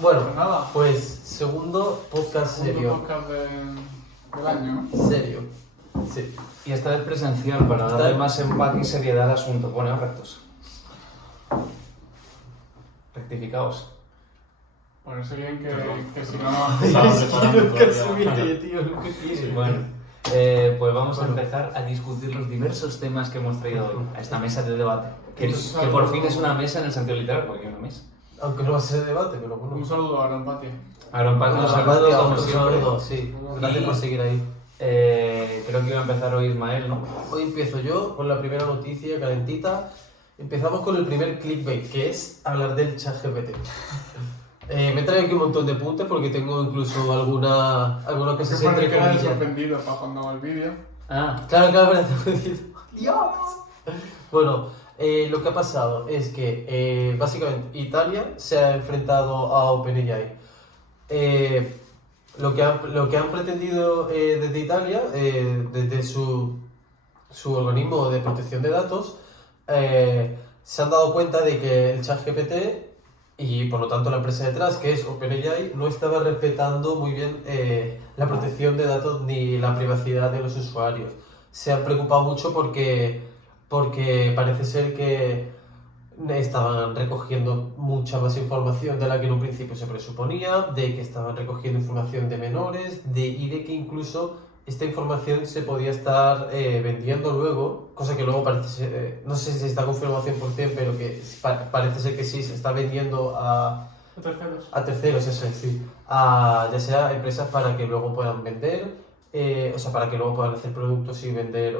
Bueno, Pues nada. pues segundo podcast Segundo serio. podcast del año, ¿no? Serio. Sí. Y esta vez presencial, para Esta darle vez- más empaque y seriedad al asunto. Bueno, rectos. Rectificaos. Ponerse bien Perdón. que si no... Estaba preparando Nunca se todavía. mete, tío, lo que quiere. Sí. Bueno, pues vamos a Bueno. empezar a discutir los diversos temas que hemos traído hoy a esta mesa de debate. Que Entonces, por algo- fin es una mesa en el sentido literal, porque es una mesa. Aunque no va a ser debate, pero Un bueno. saludo a Aaron Pati. Aaron Pac, Bueno, nos saludos, saludos como un siempre. saludo, sí. Gracias Y- por seguir ahí. Creo que iba a empezar hoy Ismael, ¿no? Hoy empiezo yo con la primera noticia calentita. Empezamos con el primer clickbait, que es hablar del ChatGPT. Me traigo aquí un montón de puntos porque tengo incluso alguna cosa Se así pone entre que era comillas. sorprendido para cuando haga el vídeo. Ah, Claro, pero ¡Dios! Bueno, lo que ha pasado es que básicamente Italia se ha enfrentado a OpenAI. Lo que han pretendido desde Italia, desde su organismo de protección de datos, se han dado cuenta de que el ChatGPT y por lo tanto la empresa detrás, que es OpenAI, no estaba respetando muy bien la protección de datos ni la privacidad de los usuarios. Se han preocupado mucho porque parece ser que estaban recogiendo mucha más información de la que en un principio se presuponía, de que estaban recogiendo información de menores, y de que incluso esta información se podía estar vendiendo luego, cosa que luego parece ser, no sé si está confirmado 100%, pero que parece ser que sí, se está vendiendo a Terceros. terceros, eso es, sí, ya sea empresas para que luego puedan vender, o sea, para que luego puedan hacer productos y vender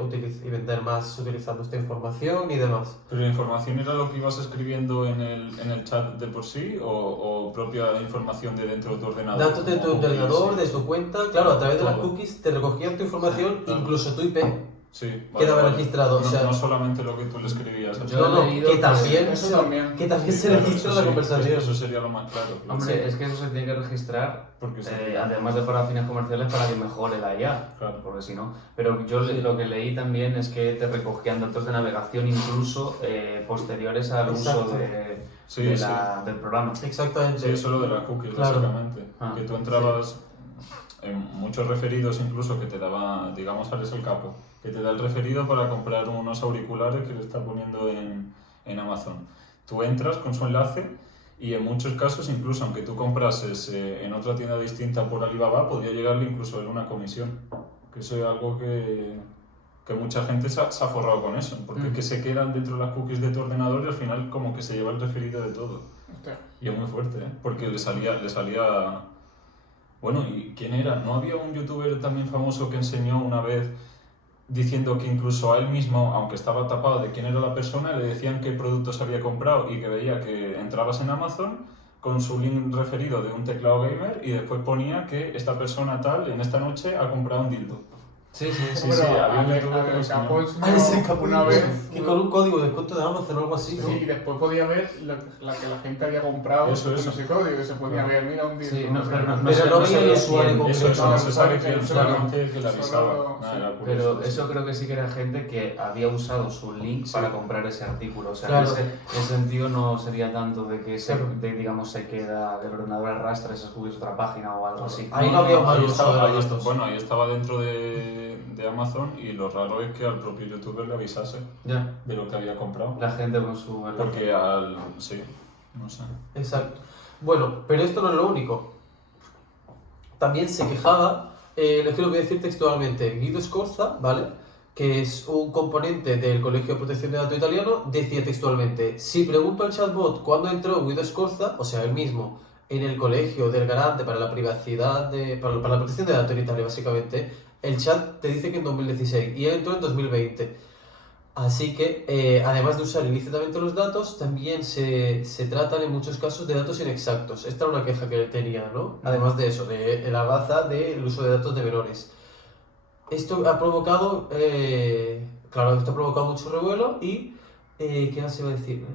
más utilizando esta información y demás. ¿Pero la información era lo que ibas escribiendo en el chat de por sí o propia información de dentro de tu ordenador? Datos de tu Como cookies, ordenador, sí. de tu cuenta, claro, a través de las Todo. cookies te recogían tu información, Claro. incluso tu IP. Sí, quedaba registrado, o No, sea- no solamente lo que tú le escribías. Yo No, he leído que que también, eso también. que también Sí, se claro, registra eso la sí, conversación. Eso sería lo más claro. hombre, es que eso se tiene que registrar, Porque además de para fines comerciales, para que mejore la IA. Claro. Porque si no. Pero yo Sí. lo que leí también es que te recogían datos de navegación incluso posteriores al Exacto. uso Sí, del programa. Exactamente. Sí, eso es lo de las cookies, Claro. básicamente. Ah, que tú entrabas en muchos referidos, incluso que te daba, digamos, Alex el Capo, que te da el referido para comprar unos auriculares que le está poniendo en Amazon. Tú entras con su enlace y en muchos casos, incluso aunque tú comprases en otra tienda distinta por Alibaba, podía llegarle incluso en una comisión. Que eso es algo que mucha gente se ha forrado con eso, porque es que se quedan dentro de las cookies de tu ordenador y al final como que se lleva el referido de todo. Hostia. Y es muy fuerte, ¿eh? Porque le salía... Bueno, ¿y quién era? ¿No había un youtuber también famoso que enseñó una vez diciendo que incluso a él mismo, aunque estaba tapado de quién era la persona, le decían qué productos había comprado y que veía que entrabas en Amazon con su link referido de un teclado gamer y después ponía que esta persona tal en esta noche ha comprado un dildo? Sí, sí, sí. Sí, Pero había un Ale- youtuber que Ale lo Capo enseñó. Ah, ese enseñó capullo, una vez que con un código de descuento de Amazon o algo así, ¿no? Sí, y después podía ver la que la gente había comprado Eso, con eso. ese código, que se podía ver, mira un Sí, disco, no, sé pero qué. no Pero no sabía veía el quién. usuario Eso concreto. no se sabe quién, Eso solamente que le eso avisaba. raro, Nada, sí. era curioso, Pero sí. eso creo que sí que era gente que había usado su link Sí. para comprar ese artículo. O sea, Claro. ese sentido no sería tanto de que Claro. digamos, se queda, el ordenador arrastra esas cookies a otra página o algo así. Ahí no había un mal ahí uso estaba, de los ahí datos. estaba- bueno, ahí estaba dentro de Amazon y lo raro es que al propio youtuber le avisase Ya, de lo que había comprado. la gente con su... Porque sí, no sé. Exacto. Bueno, pero esto no es lo único. También se quejaba, les quiero decir textualmente, Guido Scorza, ¿vale? Que es un componente del Colegio de Protección de Datos italiano, decía textualmente: si pregunta al chatbot cuándo entró Guido Scorza, o sea, él mismo, en el colegio del garante para la privacidad, para la protección de datos en Italia, básicamente, el chat te dice que en 2016 y él entró en 2020. Así que, además de usar ilícitamente los datos, también se tratan en muchos casos de datos inexactos. Esta era una queja que él tenía, ¿no? Además de eso, de la baza del uso de datos de menores. Esto ha provocado, claro, esto ha provocado mucho revuelo y, ¿qué más iba a decir?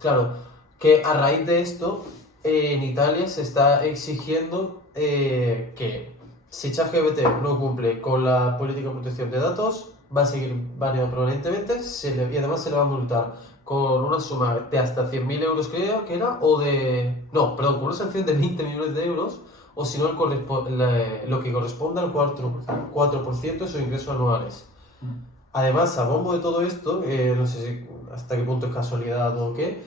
Claro, que a raíz de esto, en Italia se está exigiendo que si ChatGPT no cumple con la política de protección de datos, va a seguir baneado permanentemente y además se le va a multar. con una suma de hasta 100.000 euros, creo que era, o de... No, perdón, con una sanción de 20 millones de euros, o si no, lo que corresponda al 4% de sus ingresos anuales. Además, a bombo de todo esto, no sé hasta qué punto es casualidad o qué,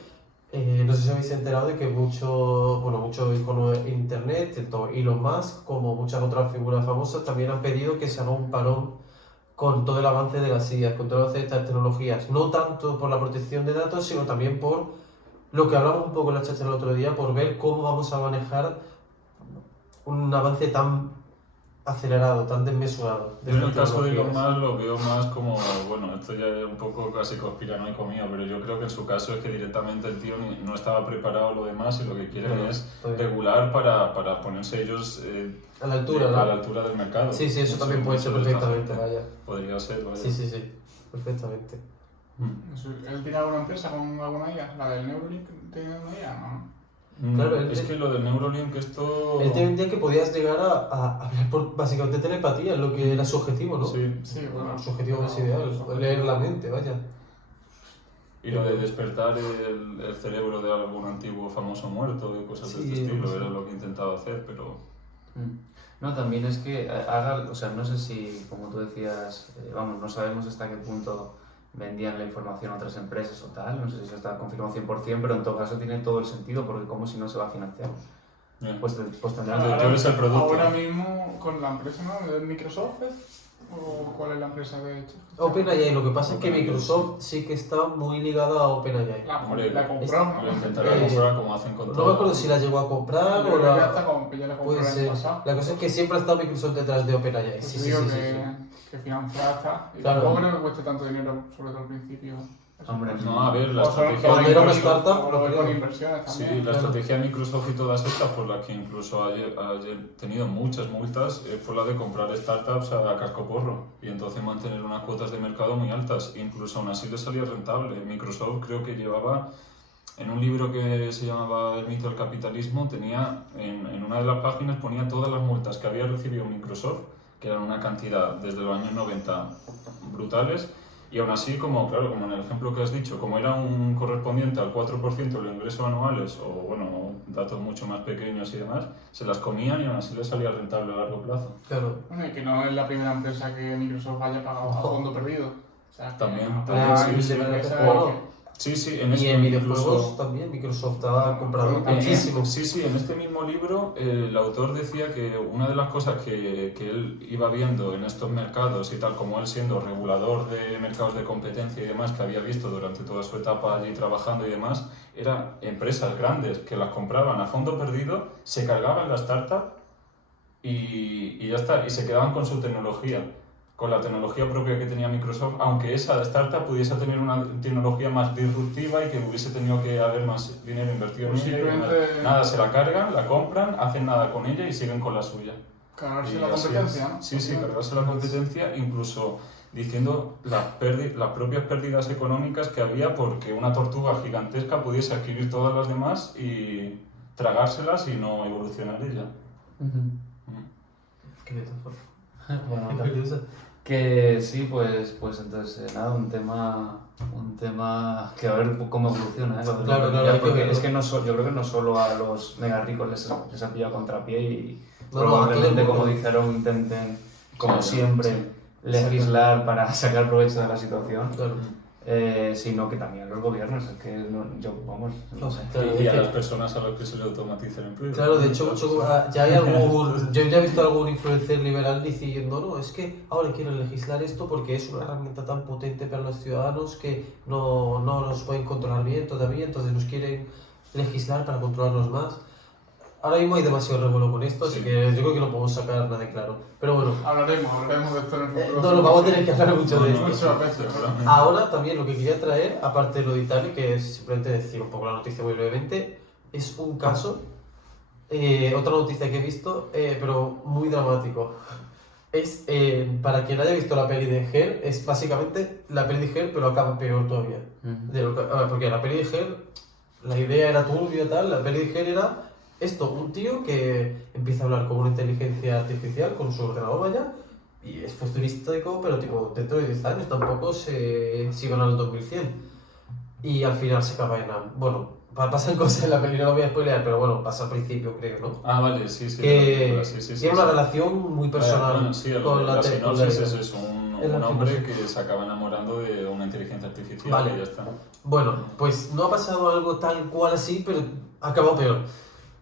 no sé si habéis enterado de que muchos iconos de internet, tanto Elon Musk como muchas otras figuras famosas, también han pedido que se haga un parón con todo el avance de las IAs, con todo el avance de estas tecnologías. No tanto por la protección de datos, sino también por lo que hablamos un poco en la chacha el otro día, por ver cómo vamos a manejar un avance tan acelerado, tan desmesurado. Yo en el caso de Elon Musk lo veo más como, bueno, esto ya es un poco casi conspiranoico mío, pero yo creo que en su caso es que directamente el tío no estaba preparado lo demás y lo que quieren es regular para ponerse ellos a la altura, ¿no? A la altura del mercado. Sí, eso también puede ser perfectamente, vaya. Podría ser, vaya. Sí, perfectamente. ¿Él tiene alguna empresa con alguna IA? ¿La del Neuralink tiene una IA? No. Claro, es que lo del Neuralink, esto... Él te vendía que podías llegar a hablar por básicamente telepatía, es lo que era su objetivo, ¿no? Sí. Bueno. Su objetivo más ideal, leer la mente, vaya. Y lo de despertar el cerebro de algún antiguo famoso muerto y cosas de este estilo, era lo que intentaba hacer, pero... No, también es que haga, o sea, no sé si, como tú decías, vamos, no sabemos hasta qué punto vendían la información a otras empresas o tal, no sé si eso está confirmado 100%, pero en todo caso tiene todo el sentido, porque como si no se va a financiar. Yeah. Pues tendrán Tú eres el producto. Ahora mismo con la empresa, ¿no? ¿De Microsoft? ¿O cuál es la empresa de hecho? OpenAI, lo que pasa es que Microsoft sí que está muy ligada a OpenAI. La compró, Lo ¿no? intentará comprar como hacen con todo. No me acuerdo si la llegó a comprar Yo o creo que ya la... la compró Puede el año ser. pasado. La cosa es que siempre ha estado Microsoft detrás de OpenAI. Pues Sí, digo sí. que financiada está. Y Claro. tampoco creo que cueste tanto dinero, sobre todo al principio. Hombre, No, a ver, la O solo estrategia con Cuando era una inversión, startup, o no con creo. inversiones Sí, también. la Claro. estrategia de Microsoft y todas estas, por la que incluso ha tenido muchas multas, fue la de comprar startups a cascoporro y entonces mantener unas cuotas de mercado muy altas. Incluso aún así le salía rentable. Microsoft creo que llevaba, en un libro que se llamaba El mito del capitalismo, tenía en una de las páginas ponía todas las multas que había recibido Microsoft, que eran una cantidad desde los años 90 brutales. Y aún así, como en el ejemplo que has dicho, como era un correspondiente al 4% de los ingresos anuales, o bueno, datos mucho más pequeños y demás, se las comían y aún así les salía rentable a largo plazo. Claro. Bueno, y que no es la primera empresa que Microsoft haya pagado a fondo perdido. O sea, que También, sí, sí, Y en videojuegos también Microsoft ha comprado muchísimo. Sí, en este mismo libro el autor decía que una de las cosas que él iba viendo en estos mercados y tal, como él siendo regulador de mercados de competencia y demás, que había visto durante toda su etapa allí trabajando y demás, eran empresas grandes que las compraban a fondo perdido, se cargaban la startup y ya está, y se quedaban con su tecnología, con la tecnología propia que tenía Microsoft, aunque esa startup pudiese tener una tecnología más disruptiva y que hubiese tenido que haber más dinero invertido en ella. Simplemente- Nada, se la cargan, la compran, hacen nada con ella y siguen con la suya. Cargarse Y la así competencia, es. ¿no? Sí, cargarse la competencia, incluso diciendo las propias pérdidas económicas que había porque una tortuga gigantesca pudiese adquirir todas las demás y tragárselas y no evolucionar ella. Qué metáfora. Bueno, Qué curiosa. que sí, pues entonces nada, un tema que a ver cómo evoluciona, ¿eh? Claro, hay que Porque verlo. es que yo creo que no solo a los mega ricos les ha pillado contrapié y No, probablemente, a todo el como mundo. dijeron, intenten, como Sí, siempre, sí. legislar para sacar provecho de la situación, Claro. sino que también los gobiernos, es que no sé. Claro, Y es a que- las personas a las que se le automatiza el empleo. Claro, de hecho, ya hay yo ya he visto algún influencer liberal diciendo, no, es que ahora quieren legislar esto porque es una herramienta tan potente para los ciudadanos que no los pueden controlar bien todavía, entonces nos quieren legislar para controlarlos más. Ahora mismo hay demasiado revuelo con esto, así Sí. que yo creo que no podemos sacar nada de claro. Pero bueno, Hablaremos de esto en el futuro. no, vamos a tener que hablar mucho de No, esto. Muchas veces, ¿verdad? Ahora también lo que quería traer, aparte de lo de Italia, que es simplemente decir un poco la noticia muy brevemente, es un caso, otra noticia que he visto, pero muy dramático. Es, para quien haya visto la peli de Her, es básicamente la peli de Her, pero acaba peor todavía. Porque la peli de Her, la idea era turbia y tal, la peli de Her era esto, un tío que empieza a hablar con una inteligencia artificial, con su ordenador vaya, y es futurístico, pero tipo dentro de 10 años tampoco se van al 2100. y al final se acaba bueno, pasan cosas en la película, no voy a spoilear, pero bueno, pasa al principio, creo, ¿no? Ah, vale, sí, sí. Que Sí, tiene una relación muy personal Bueno, sí, con la con sinopsis la es IA. eso, Es la un hombre sinopsis. que se acaba enamorando de una inteligencia artificial Vale. y ya está. Bueno, pues no ha pasado algo tal cual así, pero ha acabado peor.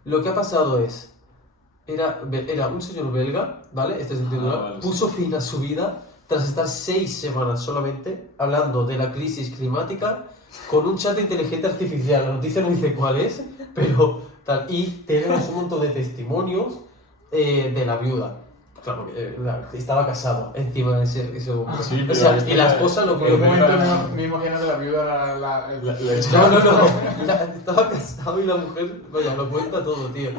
Lo que ha pasado es, era un señor belga, ¿vale? Este es el titular, Vale, puso sí. fin a su vida tras estar 6 semanas solamente hablando de la crisis climática con un chat de inteligencia artificial. La noticia no dice cuál es, pero tal. Y tenemos un montón de testimonios de la viuda. Claro, estaba casado encima de ese hombre. Sí, O pero sea, este y la era- esposa lo que En un lo momento Venga. me imagino que la viuda No, no, no. Estaba casado y la mujer, vaya, lo cuenta todo, tío.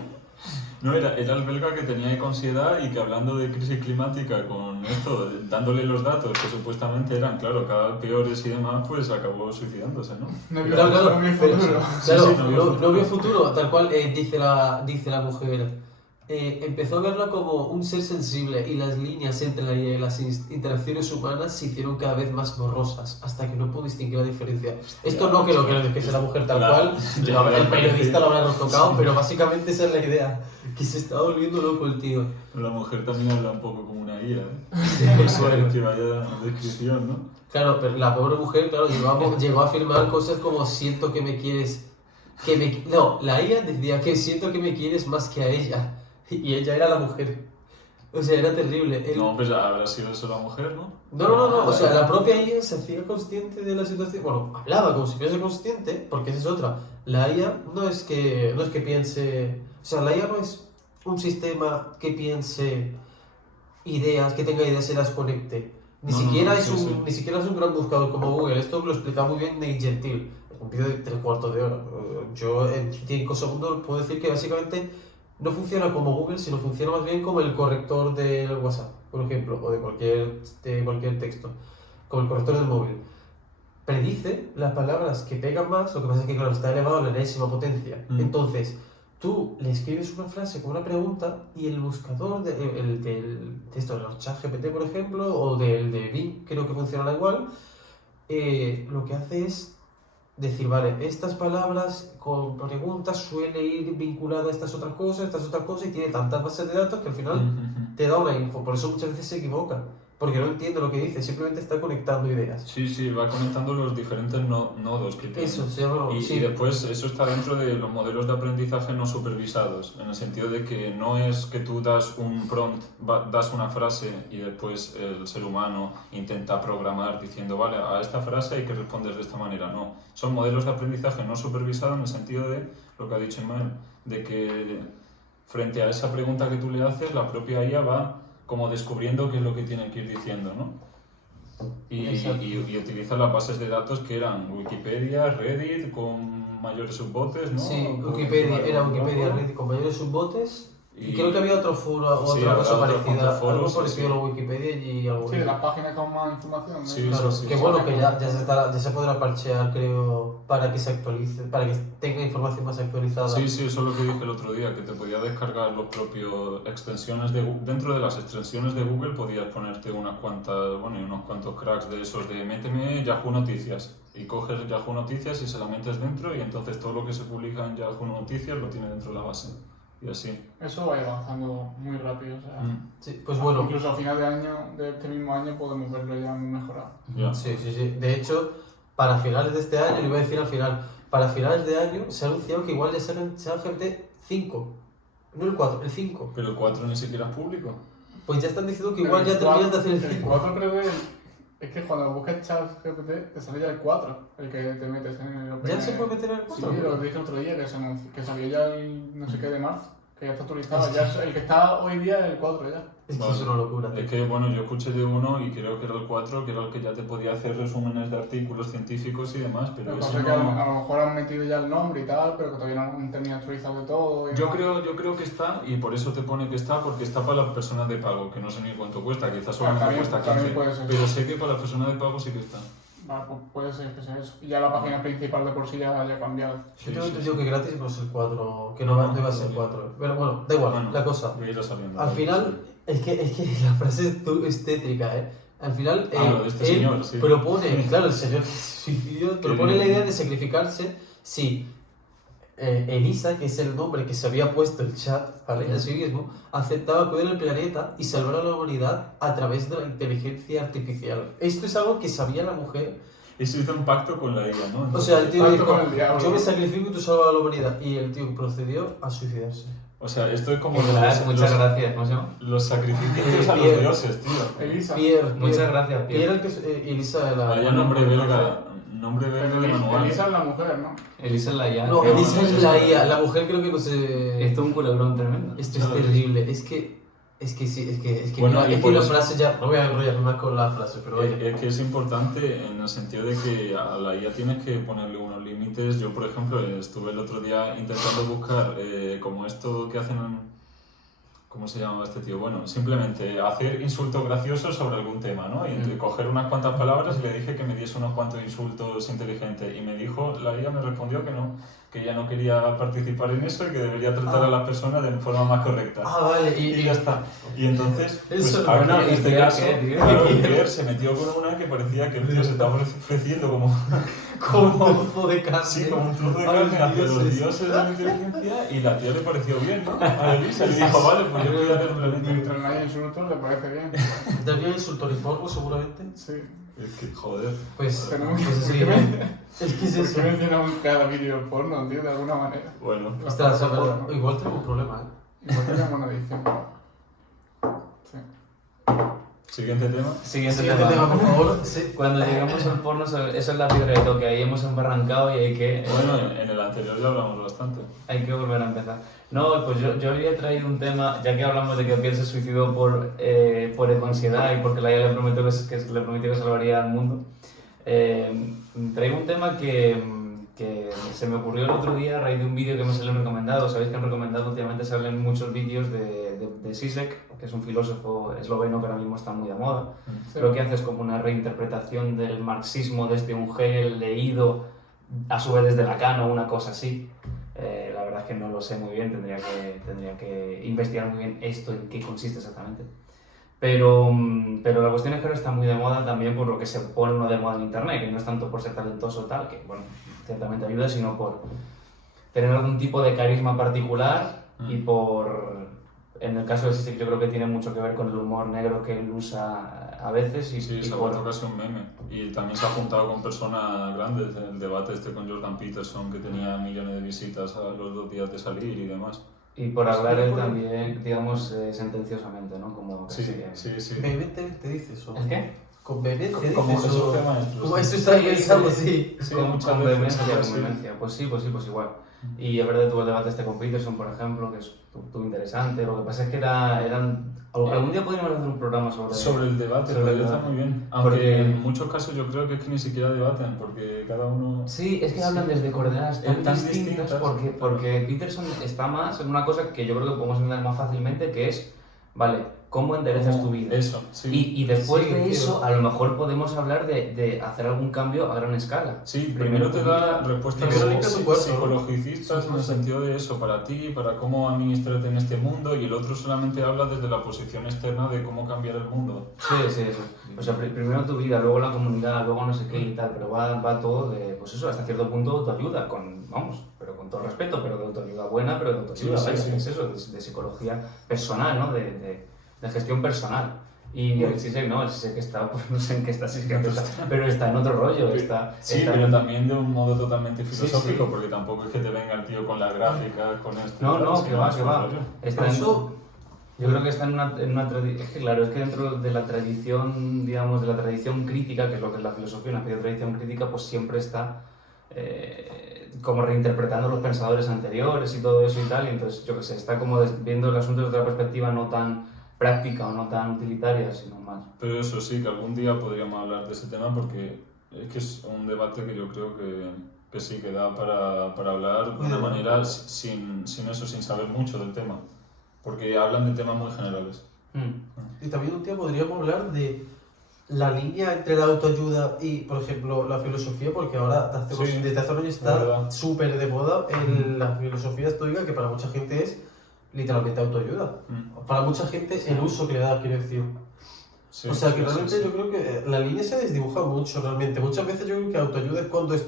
No, era el belga que tenía ansiedad y que hablando de crisis climática con esto, dándole los datos que supuestamente eran, claro, cada vez peores y demás, pues acabó suicidándose, ¿no? No vio Claro, claro, no vio el pero- futuro. claro, Sí, no vio futuro. no vio futuro, tal cual dice la mujer. Empezó a verla como un ser sensible y las líneas entre la IA y las interacciones humanas se hicieron cada vez más borrosas hasta que no pudo distinguir la diferencia. Esto no creo que sea la mujer tal cual, el periodista lo habrá retocado, pero básicamente esa es la idea, que se está volviendo loco el tío. Pero la mujer también habla un poco como una IA, Sí, bueno. que vaya descripción, ¿no? Claro, pero la pobre mujer, claro, llegó a afirmar cosas como siento que me quieres, No, la IA decía que siento que me quieres más que a ella, y ella era la mujer. O sea, era terrible. No, pues habrá sido eso la mujer, ¿no? No, o sea, la propia IA se hacía consciente de la situación, bueno, hablaba como si fuese consciente, porque esa es otra. La IA no es que piense, o sea, la IA no es un sistema que piense ideas, que tenga ideas y las conecte. Ni No, siquiera no, es sí, un, sí. ni siquiera es un gran buscador como Google. Esto lo explica muy bien Nate Gentil. Un vídeo de 3/4 de hora. Yo en 5 segundos puedo decir que básicamente no funciona como Google, sino funciona más bien como el corrector del WhatsApp, por ejemplo, o de cualquier texto, como el corrector del móvil. Predice las palabras que pegan más, lo que pasa es que, claro, está elevado a la enésima potencia. Mm. Entonces, tú le escribes una frase con una pregunta y el buscador del texto de los ChatGPT, por ejemplo, o del de Bing, creo que funciona igual, lo que hace es decir, vale, estas palabras con preguntas suele ir vinculada a estas otras cosas, y tiene tantas bases de datos que al final te da una info. Por eso muchas veces se equivoca, porque no entiende lo que dice, simplemente está conectando ideas. Sí, sí, va conectando los diferentes nodos que tiene. Eso se llama... Y, sí. y después eso está dentro de los modelos de aprendizaje no supervisados, en el sentido de que no es que tú das un prompt, das una frase y después el ser humano intenta programar diciendo, vale, a esta frase hay que responder de esta manera. No, son modelos de aprendizaje no supervisados en el sentido de lo que ha dicho Ismael, de que frente a esa pregunta que tú le haces, la propia IA va como descubriendo qué es lo que tiene que ir diciendo, ¿no? Y utiliza las bases de datos que eran Wikipedia, Reddit, con mayores subbotes, ¿no? Sí, Con- Wikipedia, con- Reddit con mayores subbotes. Y Y- creo que había otro foro o Sí, otra habrá cosa otros parecida, cuantos foros, algo sí, parecido sí. a la Wikipedia y algo. Sí, de las páginas con más información. ¿no? Sí, Claro, sí, que sí. bueno, que ya se podrá parchear, creo, para que se actualice, para que tenga información más actualizada. Sí, sí, eso es lo que dije el otro día, que te podía descargar los propios extensiones de Google. Dentro de las extensiones de Google podías ponerte unas cuantas, bueno, y unos cuantos cracks de esos de méteme Yahoo Noticias. Y coges Yahoo Noticias y se la metes dentro y entonces todo lo que se publica en Yahoo Noticias lo tiene dentro de la base. Y así. Eso va avanzando muy rápido. O sea, Sí, pues bueno, incluso a final de año, de este mismo año, podemos verlo ya muy mejorado. Ya. sí. De hecho, para finales de este año, le iba a decir al final, para finales de año se ha anunciado que igual ya será GPT 5, no el 4, el 5. Pero el 4 ni siquiera es público. Pues ya están diciendo que igual Pero ya terminan de hacer el El 5. 4 creo que es que cuando buscas ChatGPT te sale ya el 4, el que te metes en el ¿Ya se puede meter en el Sí, 4? lo dije el otro día, que salió ya el no sé qué de marzo, que ya está actualizado. Ya el que está hoy día es el 4 ya. Es que Vale. es una locura. Es que, bueno, yo escuché de uno y creo que era el 4, que era el que ya te podía hacer resúmenes de artículos científicos y demás, pero Lo que eso pasa es que a no... lo mejor han metido ya el nombre y tal, pero que todavía no han terminado actualizado de todo. y Yo demás. creo que está, y por eso te pone que está, porque está para las personas de pago, que no sé ni cuánto cuesta, quizás solamente también- cuesta también 15, puede ser. pero sé que para las personas de pago sí que está. Vale, pues puede ser que sea eso. Y ya la página principal de por sí ya haya cambiado. Yo tengo entendido que gratis no es el 4, que no iba a ser 4. Pero bueno, da igual, Bueno, la cosa. voy a ir saliendo. Al final, es que la frase es tétrica, ¿eh? Al final, lo de este él señor, sí. propone, claro, el señor que se suicidó, propone la idea de sacrificarse si Elisa, que es el nombre que se había puesto el chat, ¿vale? A sí mismo, aceptaba cuidar el planeta y salvar a la humanidad a través de la inteligencia artificial. Esto es algo que sabía la mujer. Eso hizo un pacto con la IA, ¿no? O sea, el tío Pacto dijo, con el diablo. yo me sacrifico y tú salvas a la humanidad. Y el tío procedió a suicidarse. O sea, esto es como Muchas gracias, ¿cómo se llama? los sacrificios a los Pierre. dioses, tío. Elisa. Muchas gracias, Pierre. Pierre, que es Elisa de la... Vaya nombre belga Pero de manual. Elisa es la mujer, ¿no? Elisa es la IA. No, Qué Elisa bueno. es la IA. La mujer creo que no se... Esto es un culebrón tremendo. Esto es terrible. Es que sí, es que Bueno, mira, y es por que la eso- frase ya... No voy a enrollarme más con la frase, pero oye... Es que es importante en el sentido de que a la IA tienes que ponerle unos límites. Yo, por ejemplo, estuve el otro día intentando buscar como esto que hacen... ¿Cómo se llamaba este tío? Bueno, simplemente hacer insultos graciosos sobre algún tema, ¿no? Y coger unas cuantas palabras y le dije que me diese unos cuantos insultos inteligentes. Y me dijo, la IA me respondió que no, que ella no quería participar en eso y que debería tratar a las personas de forma más correcta. Ah, vale, Y ya está. Y entonces, pues Eso, aquí, bueno, en ¿y este Pierre caso, qué, tío? claro, Pierre se metió con una que parecía que el tío se estaba ofreciendo como, como un trozo de carne. sí, como un trozo de Ay, carne hacia los dioses. dioses de la inteligencia y la tía le pareció bien, ¿no? A Elisa le dijo, vale, pues yo cuidaré el planeta. Mientras no haya insultos, le parece bien. También insultó ni polvo, seguramente. Sí. Es que, joder. Pues, Tenemos pues sí, que- es que es ¿Por eso. qué mencionamos cada vídeo porno, tío, de alguna manera? Bueno, Ostras, Las es verdad. plataformas. Igual tengo un problema, ¿eh? Igual tenemos una edición. Sí. siguiente tema. Siguiente Siguiente tema, por favor. Sí. Cuando llegamos al porno, eso es la piedra de toque. Ahí hemos embarrancado y Bueno, en el anterior ya hablamos bastante. hay que volver a empezar. No, pues yo había traído un tema, ya que hablamos de que Pierre se suicidó por ecoansiedad y porque la IA le prometió le prometió que salvaría al mundo. Traigo un tema que se me ocurrió el otro día a raíz de un vídeo que me salió recomendado. Sabéis que han recomendado últimamente, salen muchos vídeos de Zizek, que es un filósofo esloveno que ahora mismo está muy de moda. Sí. Lo que hace es como una reinterpretación del marxismo desde un Hegel leído, a su vez desde Lacan o una cosa así. La verdad es que no lo sé muy bien, tendría que investigar muy bien esto, en qué consiste exactamente. Pero la cuestión es que ahora está muy de moda también por lo que se pone uno de moda en internet, que no es tanto por ser talentoso o tal, que bueno, ciertamente ayuda, sino por tener algún tipo de carisma particular y por... En el caso de Zizek yo creo que tiene mucho que ver con el humor negro que él usa a veces y, Sí, y se ha por- vuelto casi un meme. Y también se ha juntado con personas grandes. El debate este con Jordan Peterson, que tenía millones de visitas a los 2 días de salir y demás. y por Pues hablar sí, él bueno. también, digamos, sentenciosamente, ¿no? Como Sí, casi que- sí, sí. Vehementemente dices, ¿o? ¿El qué? Con vehemencia dices, Como Jesús o- de Maestros. Como esto estás Sí, pensando, sí. sí. Sí, con muchas veces vehemencia, sí. con vehemencia. Pues sí, pues igual. Y es verdad, tuvo el debate este con Peterson, por ejemplo, que estuvo interesante. Lo que pasa es que algún día podríamos hacer un programa Sobre el debate, sobre el está debate. muy bien. Aunque Porque- en muchos casos yo creo que es que ni siquiera debaten, porque cada uno... Sí, es que hablan desde coordenadas tan Tan distintas distintas, porque Peterson está más en una cosa que yo creo que podemos entender más fácilmente, que es, vale, ¿cómo enderezas tu vida? Eso, sí. Y después Sí, de tío. eso, a lo mejor podemos hablar de hacer algún cambio a gran escala. Sí, primero te da respuestas Primero limpia tu cuerpo, ¿no? psicologicistas en el sentido de eso, para ti, para cómo administrarte en este mundo, y el otro solamente habla desde la posición externa de cómo cambiar el mundo. Sí, eso. O sea, primero tu vida, luego la comunidad, luego no sé qué y tal, pero va todo de, pues eso, hasta cierto punto autoayuda, pero con todo respeto, pero de autoayuda buena, pero de autoayuda, Sí, sí, vaya, sí. que es eso, de psicología personal, ¿no? De gestión personal. Y el Zizek no, el Zizek está, pues no sé en qué está, pero está en otro rollo, está pero en- también de un modo totalmente filosófico, sí. porque tampoco es que te venga el tío con las gráficas, con esto. No, y tal, no, sino que va, es que un va. rollo. Está Eso- yo creo que está en una tradición. Es que claro, es que dentro de la tradición, digamos, de la tradición crítica, que es lo que es la filosofía, una especie de tradición crítica, pues siempre está como reinterpretando los pensadores anteriores y todo eso y tal. Y entonces, yo qué sé, está como viendo el asunto desde una perspectiva no tan práctica o no tan utilitaria, sino más. Pero eso sí, que algún día podríamos hablar de ese tema, porque es que es un debate que yo creo que sí, que da para hablar de una manera sin saber mucho del tema. Porque hablan de temas muy generales. Y también un día podríamos hablar de la línea entre la autoayuda y, por ejemplo, la filosofía, porque ahora Sí, desde hace un año es está verdad. súper de moda en la filosofía estoica, que para mucha gente es literalmente autoayuda. Para mucha gente el uso que le da, quiero decir. Sí, O sea sí, que sí, realmente sí. yo creo que la línea se desdibuja mucho realmente. Muchas veces yo creo que autoayuda es cuando es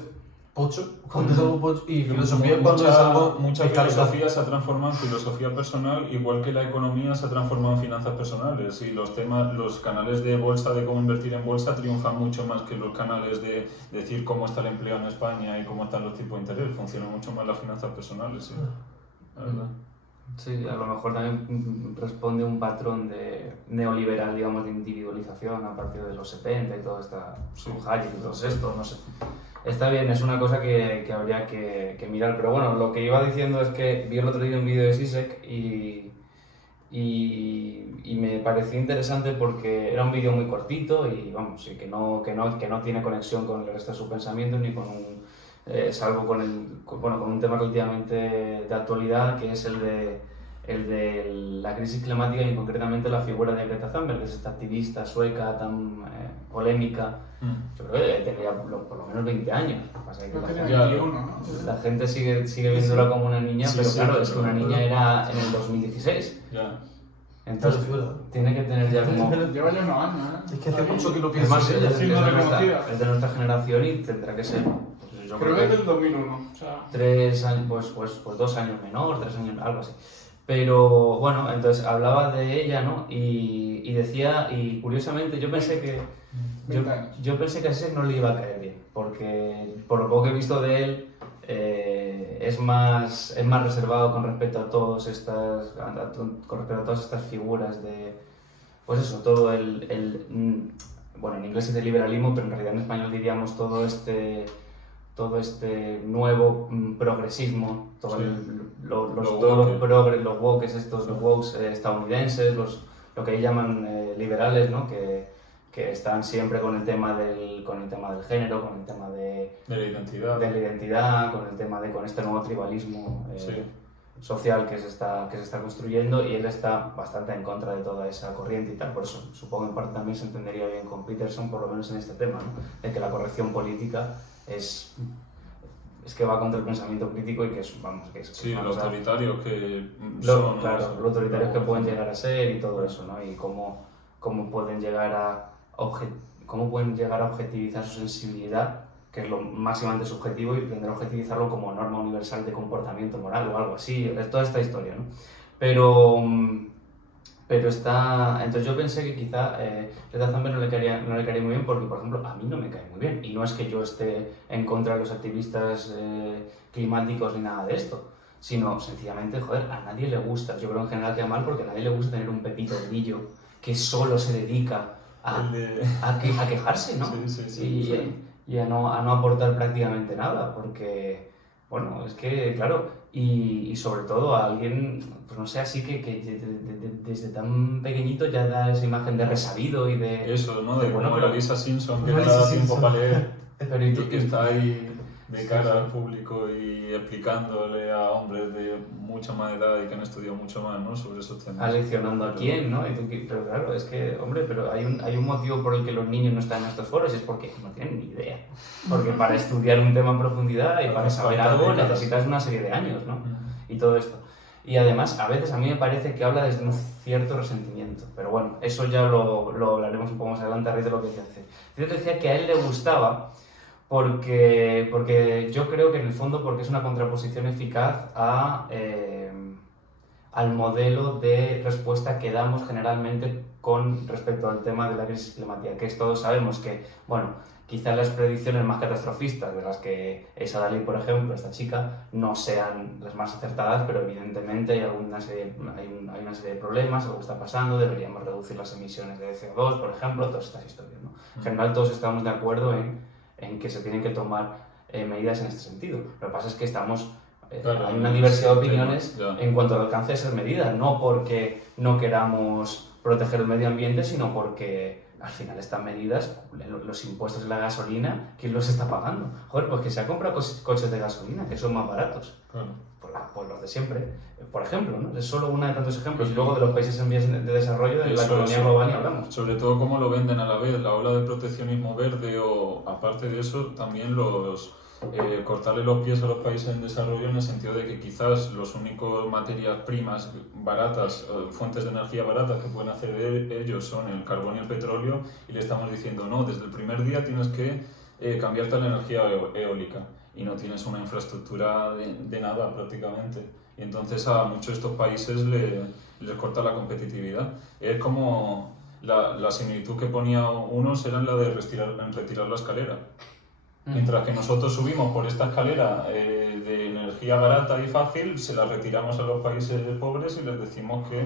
pocho, cuando es algo pocho, y filosofía es cuando es algo Mucha de calidad. filosofía se ha transformado en filosofía personal, igual que la economía se ha transformado en finanzas personales. Y los canales de bolsa, de cómo invertir en bolsa, triunfan mucho más que los canales de decir cómo está el empleo en España y cómo están los tipos de interés. Funcionan mucho más las finanzas personales, sí. La verdad. Sí, a lo mejor también responde a un patrón de neoliberal, digamos, de individualización a partir de los 70 y todo esta, Sí. Hayek y todo esto, no sé. Está bien, es una cosa que habría que mirar, pero bueno, lo que iba diciendo es que vi el otro día un vídeo de Zizek y me pareció interesante porque era un vídeo muy cortito y vamos, y que no tiene conexión con el resto de su pensamiento ni con salvo con un tema relativamente de actualidad, que es el de la crisis climática y concretamente la figura de Greta Thunberg, que es esta activista sueca tan polémica. Yo creo que tendría por lo menos 20 años. Lo que pasa es que No la tenía gente- 21, ¿no? la gente sigue viéndola como una niña, Sí, pero sí, claro, pero es que una niña era en el 2016. Ya. Entonces, Claro, es verdad. tiene que tener ya como... Lleva ya unos años, ¿eh? Es que hace mucho que lo Es pienso. más, en ella. sí, no reconocida. es de nuestra generación y tendrá que ser... pues, yo Creo que es que del 2001. O sea, 3 años, pues 2 años menor, 3 años, algo así. Pero bueno, entonces hablaba de ella, ¿no? Y decía, y curiosamente yo pensé que... 20 años. Yo pensé que a ese no le iba a caer bien, porque por lo poco que he visto de él, es más reservado con respecto a todas estas figuras de, pues eso, todo bueno, en inglés es de liberalismo, pero en realidad en español diríamos todo este nuevo progresismo, todo Sí. los woke. los wokes estos, los wokes estadounidenses, lo que llaman liberales, ¿no? Que están siempre con el tema del género, con el tema De la identidad. de la identidad, con este nuevo tribalismo Sí. social que se está construyendo, y él está bastante en contra de toda esa corriente y tal. Por eso supongo que en parte también se entendería bien con Peterson, por lo menos en este tema, ¿no? De que la corrección política es que va contra el pensamiento crítico y que es, vamos, que es Sí, una lo cosa- autoritario que lo, son. claro, ¿no? lo autoritarios que pueden llegar a ser y todo eso, ¿no? Y cómo pueden llegar a objetivizar su sensibilidad, que es lo máximamente subjetivo, y pretender objetivizarlo como norma universal de comportamiento moral o algo así, es toda esta historia, ¿no? Pero entonces yo pensé que quizá Greta Thunberg no le caería muy bien porque, por ejemplo, a mí no me cae muy bien. Y no es que yo esté en contra de los activistas climáticos ni nada de esto, sino sencillamente, joder, a nadie le gusta. Yo creo en general que mal porque a nadie le gusta tener un pepito grillo que solo se dedica a quejarse, ¿no? Sí. Y a no aportar prácticamente nada, porque, bueno, es que, claro, y sobre todo a alguien, pues no sé, así que desde tan pequeñito ya da esa imagen de resabido y de... Eso, ¿no? De bueno, como pero- la Lisa Simpson, que no Lisa le da tiempo Simpson. para leer Pero y y tú, que está ahí de cara al público y explicándole a hombres de mucha más edad y que han estudiado mucho más, ¿no? Sobre esos temas. aleccionando a quién, ¿no? Pero claro, es que, hombre, pero hay un motivo por el que los niños no están en estos foros, y es porque no tienen ni idea. Porque para estudiar un tema en profundidad y para saber algo necesitas una serie de años, ¿no? Y todo esto. Y además, a veces a mí me parece que habla desde un cierto resentimiento. Pero bueno, eso ya lo hablaremos un poco más adelante a raíz de lo que decía. Yo decía que a él le gustaba porque yo creo que en el fondo porque es una contraposición eficaz al modelo de respuesta que damos generalmente con respecto al tema de la crisis climática, que es todos sabemos que, bueno, quizá las predicciones más catastrofistas de las que es Adalid, por ejemplo, esta chica, no sean las más acertadas, pero evidentemente hay una serie de problemas, algo está pasando, deberíamos reducir las emisiones de CO2, por ejemplo, todas estas historias, ¿no? En general todos estamos de acuerdo en que se tienen que tomar medidas en este sentido. Lo que pasa es que Claro, hay una diversidad de opiniones ya. en cuanto al alcance de esas medidas, no porque no queramos proteger el medio ambiente, sino porque al final estas medidas, los impuestos de la gasolina, ¿quién los está pagando? Joder, pues que se ha comprado coches de gasolina, que son más baratos. Claro. Pues los de siempre, por ejemplo, ¿no? Es solo uno de tantos ejemplos. Y luego de los países en vías de desarrollo, de la economía global, ni hablamos. Sobre todo cómo lo venden a la vez, la ola de proteccionismo verde o, aparte de eso, también cortarle los pies a los países en desarrollo en el sentido de que quizás los únicos materias primas baratas, fuentes de energía baratas que pueden hacer ellos son el carbón y el petróleo, y le estamos diciendo, no, desde el primer día tienes que cambiarte a la energía eólica, y no tienes una infraestructura de nada prácticamente. Y entonces a muchos de estos países les corta la competitividad. Es como la similitud que ponía unos era la de retirar la escalera. Mientras que nosotros subimos por esta escalera de energía barata y fácil, se la retiramos a los países pobres y les decimos que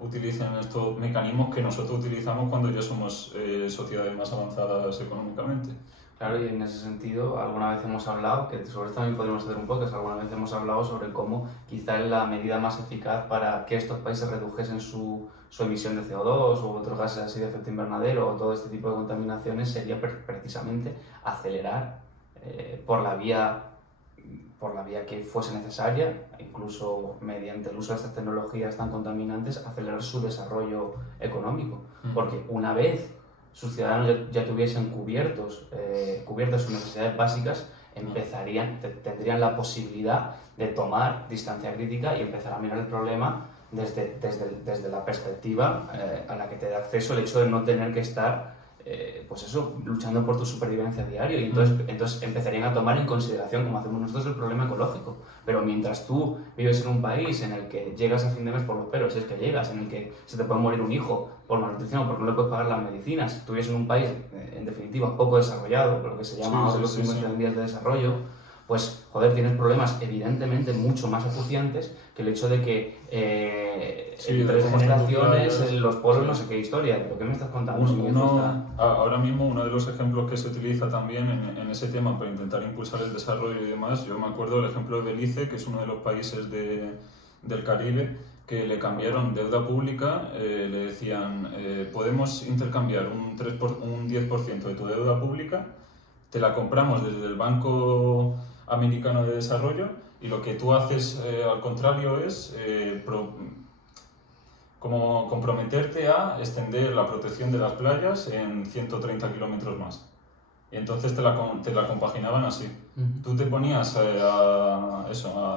utilicen estos mecanismos que nosotros utilizamos cuando ya somos sociedades más avanzadas económicamente. Claro, y en ese sentido, alguna vez hemos hablado, que sobre esto también podemos hacer un podcast, alguna vez hemos hablado sobre cómo quizá la medida más eficaz para que estos países redujesen su emisión de CO2 u otros gases así de efecto invernadero o todo este tipo de contaminaciones sería precisamente acelerar por la vía que fuese necesaria, incluso mediante el uso de estas tecnologías tan contaminantes, acelerar su desarrollo económico. Porque una vez sus ciudadanos ya tuviesen cubiertas sus necesidades básicas, tendrían la posibilidad de tomar distancia crítica y empezar a mirar el problema desde la perspectiva a la que te da acceso el hecho de no tener que estar luchando por tu supervivencia diaria, y entonces empezarían a tomar en consideración, como hacemos nosotros, el problema ecológico. Pero mientras tú vives en un país en el que llegas a fin de mes por los pelos, si es que llegas, en el que se te puede morir un hijo por malnutrición, porque no le puedes pagar las medicinas, tú vives en un país, en definitiva, poco desarrollado, lo que se llama los países en vías de desarrollo, pues, joder, tienes problemas evidentemente mucho más acuciantes que el hecho de que en 3 generaciones los pueblos no sé qué historia. ¿Pero qué me estás contando? Ahora mismo uno de los ejemplos que se utiliza también en ese tema para intentar impulsar el desarrollo y demás, yo me acuerdo del ejemplo de Belice, que es uno de los países del Caribe, que le cambiaron deuda pública, le decían, podemos intercambiar un 10% de tu deuda pública, te la compramos desde el Banco Americano de Desarrollo, y lo que tú haces al contrario es como comprometerte a extender la protección de las playas en 130 kilómetros más. Y entonces te la compaginaban así. Tú te ponías a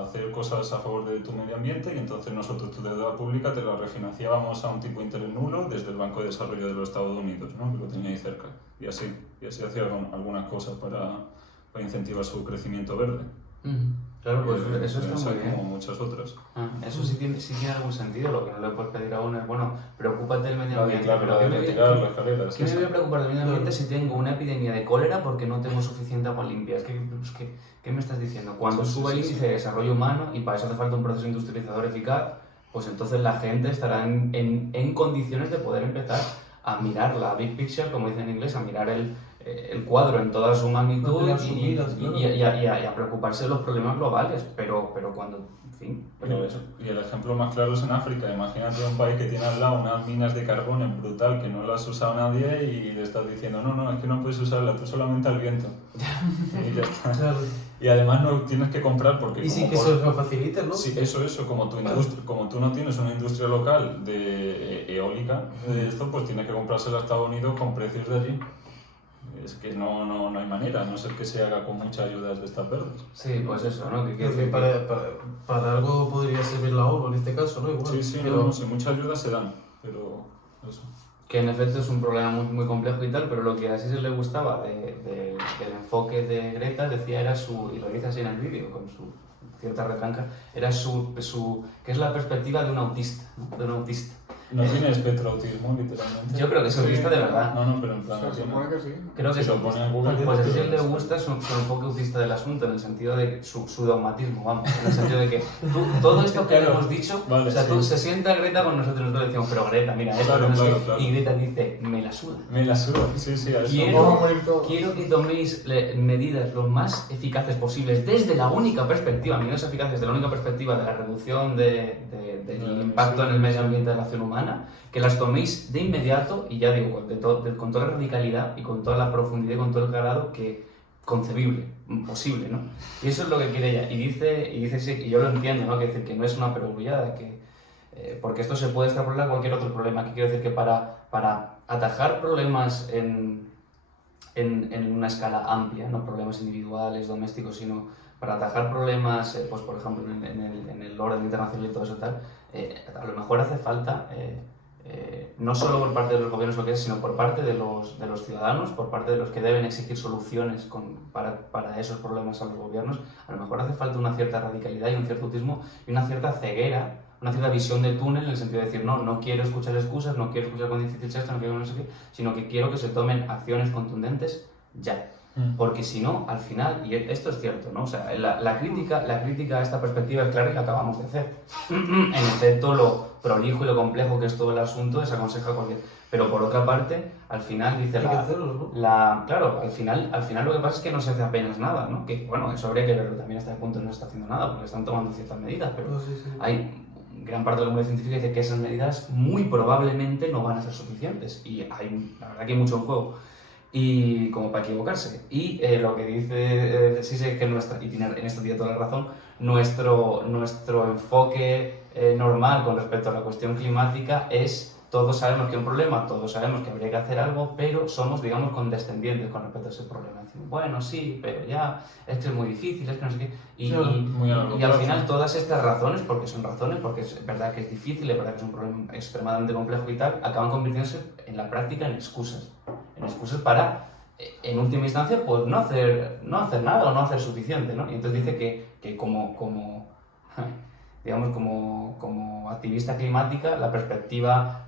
hacer cosas a favor de tu medio ambiente, y entonces nosotros tu deuda pública te la refinanciábamos a un tipo de interés nulo desde el Banco de Desarrollo de los Estados Unidos, ¿no? Que lo tenía ahí cerca. Y así hacían algunas cosas para incentivar su crecimiento verde. Claro, pues eso está muy bien. Como muchas otras. Eso sí tiene algún sentido. Lo que no le puedes pedir a uno es, bueno, preocúpate del medio ambiente. Claro, pero ¿qué me voy a preocupar del medio ambiente si tengo una epidemia de cólera porque no tengo suficiente agua limpia? ¿Qué me estás diciendo? Cuando suba el índice de desarrollo humano, y para eso hace falta un proceso industrializador eficaz, pues entonces la gente estará en condiciones de poder empezar a mirar la big picture, como dicen en inglés, a mirar el cuadro en toda su magnitud y a preocuparse de los problemas globales, pero cuando, en fin, eso. Y el ejemplo más claro es en África. Imagínate un país que tiene al lado unas minas de carbón en brutal que no las ha usado nadie, y le estás diciendo, no, es que no puedes usarla, tú solamente al viento. Y ya está. Claro. Y además no tienes que comprar porque... Y sí que eso lo facilita, ¿no? Sí, eso, como tú no tienes una industria local de eólica, esto pues tienes que comprársela a Estados Unidos con precios de allí. Es que no hay manera, a no ser que se haga con muchas ayudas de estas verdes. Sí, pues eso, ¿no? Para algo podría servir la ONU en este caso, ¿no? Igual, sí, pero sí, muchas ayudas se dan, pero eso. Que en efecto es un problema muy, muy complejo y tal, pero lo que así se le gustaba del enfoque de Greta, decía, era y lo dice así en el vídeo, con su cierta retranca, era que es la perspectiva de un autista, ¿no? De un autista. No tiene espectro autismo, literalmente. Yo creo que es autista de verdad. No, pero en plan... Se supone que sí. Creo que se lo pone en Google. Pues así le gusta su enfoque autista del asunto, en el sentido de su dogmatismo, vamos, en el sentido de que todo esto que le hemos dicho, vale, o sea, sí. Se sienta Greta con nosotros le decimos, pero Greta, mira, esto claro, no sé, claro. y Greta dice, me la suda. Me la suda, sí, a eso. Quiero que toméis medidas lo más eficaces posibles desde la única perspectiva, medidas eficaces desde la única perspectiva de la reducción del impacto en el medio ambiente de la acción humana, que las toméis de inmediato, y ya digo, con toda la radicalidad y con toda la profundidad y con todo el grado que concebible, posible, ¿no? Y eso es lo que quiere ella. Y dice sí, y yo lo entiendo, ¿no? Que decir que no es una perogrullada, porque esto se puede extrapolar a cualquier otro problema. Que quiero decir que para atajar problemas en en una escala amplia, no problemas individuales, domésticos, sino para atajar problemas, pues por ejemplo en el orden internacional y todo eso tal, a lo mejor hace falta no solo por parte de los gobiernos lo que es, sino por parte de los ciudadanos, por parte de los que deben exigir soluciones para esos problemas a los gobiernos. A lo mejor hace falta una cierta radicalidad y un cierto autismo y una cierta ceguera, una cierta visión de túnel, en el sentido de decir, no quiero escuchar excusas, no quiero escuchar cuán difícil es esto, no quiero no sé qué, sino que quiero que se tomen acciones contundentes ya. Porque si no, al final, y esto es cierto, ¿no? O sea, la crítica a esta perspectiva es clara y la acabamos de hacer. En efecto, lo prolijo y lo complejo que es todo el asunto desaconseja cualquier... Pero por otra parte, al final dice Hay que hacerlo, ¿no? Claro, al final lo que pasa es que no se hace apenas nada, ¿no? Que, bueno, eso habría que verlo también hasta el punto no se está haciendo nada, porque están tomando ciertas medidas, pero No, sí. hay gran parte de la comunidad científica dice que esas medidas muy probablemente no van a ser suficientes. Y la verdad que hay mucho en juego. Y como para equivocarse. Y lo que dice Sisi es que y tiene en esto tiene toda la razón, nuestro enfoque normal con respecto a la cuestión climática es todos sabemos que hay un problema, todos sabemos que habría que hacer algo, pero somos, digamos, condescendientes con respecto a ese problema. Decimos, bueno, sí, pero ya, es que es muy difícil, es que no sé qué. Y al final todas estas razones, porque es verdad que es difícil, es verdad que es un problema extremadamente complejo y tal, acaban convirtiéndose en la práctica en excusas para, en última instancia, pues no hacer nada o no hacer suficiente, ¿no? Y entonces dice que digamos, como activista climática, la perspectiva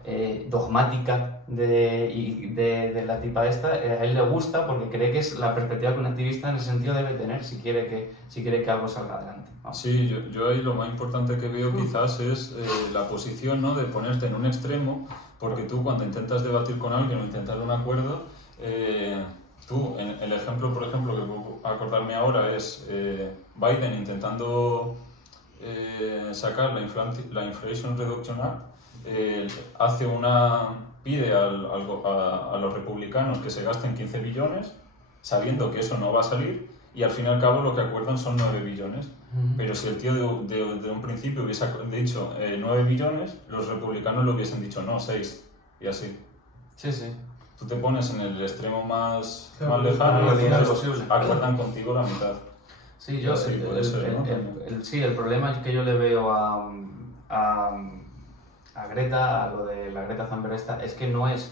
dogmática de la tipa esta, a él le gusta porque cree que es la perspectiva que un activista en ese sentido debe tener si quiere que algo salga adelante, ¿no? Sí, yo ahí lo más importante que veo quizás es la posición, ¿no?, de ponerte en un extremo, porque tú cuando intentas debatir con alguien o intentar un acuerdo, el ejemplo, por ejemplo, que puedo acordarme ahora es Biden intentando sacar la Inflation Reduction Act, pide a los republicanos que se gasten 15 billones, sabiendo que eso no va a salir, y al fin y al cabo lo que acuerdan son 9 billones. Pero si el tío de un principio hubiese dicho 9 billones, los republicanos le hubiesen dicho no, 6, y así. Sí. Tú te pones en el extremo más Claro, lejano y posible. acuerdan contigo la mitad. Sí, yo, sí, puede ser, ¿no? El problema que yo le veo a Greta, a lo de la Greta Thunberg esta, es que no es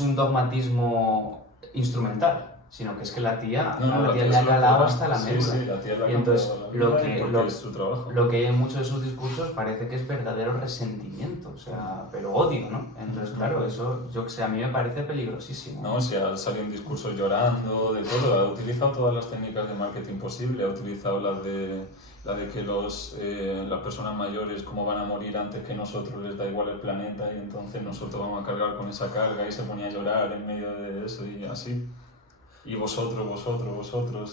un dogmatismo instrumental, sino que es que la tía le ha calado hasta la médula. Sí, la tía le ha y entonces es su trabajo. lo que hay en muchos de sus discursos parece que es verdadero resentimiento, pero odio, ¿no? Entonces, claro, eso yo que sé, a mí me parece peligrosísimo. No, si ha salido un discurso llorando, de todo, ha utilizado todas las técnicas de marketing posible, ha utilizado la de que las personas mayores, como van a morir antes que nosotros, les da igual el planeta y entonces nosotros vamos a cargar con esa carga, y se ponía a llorar en medio de eso y así. Y vosotros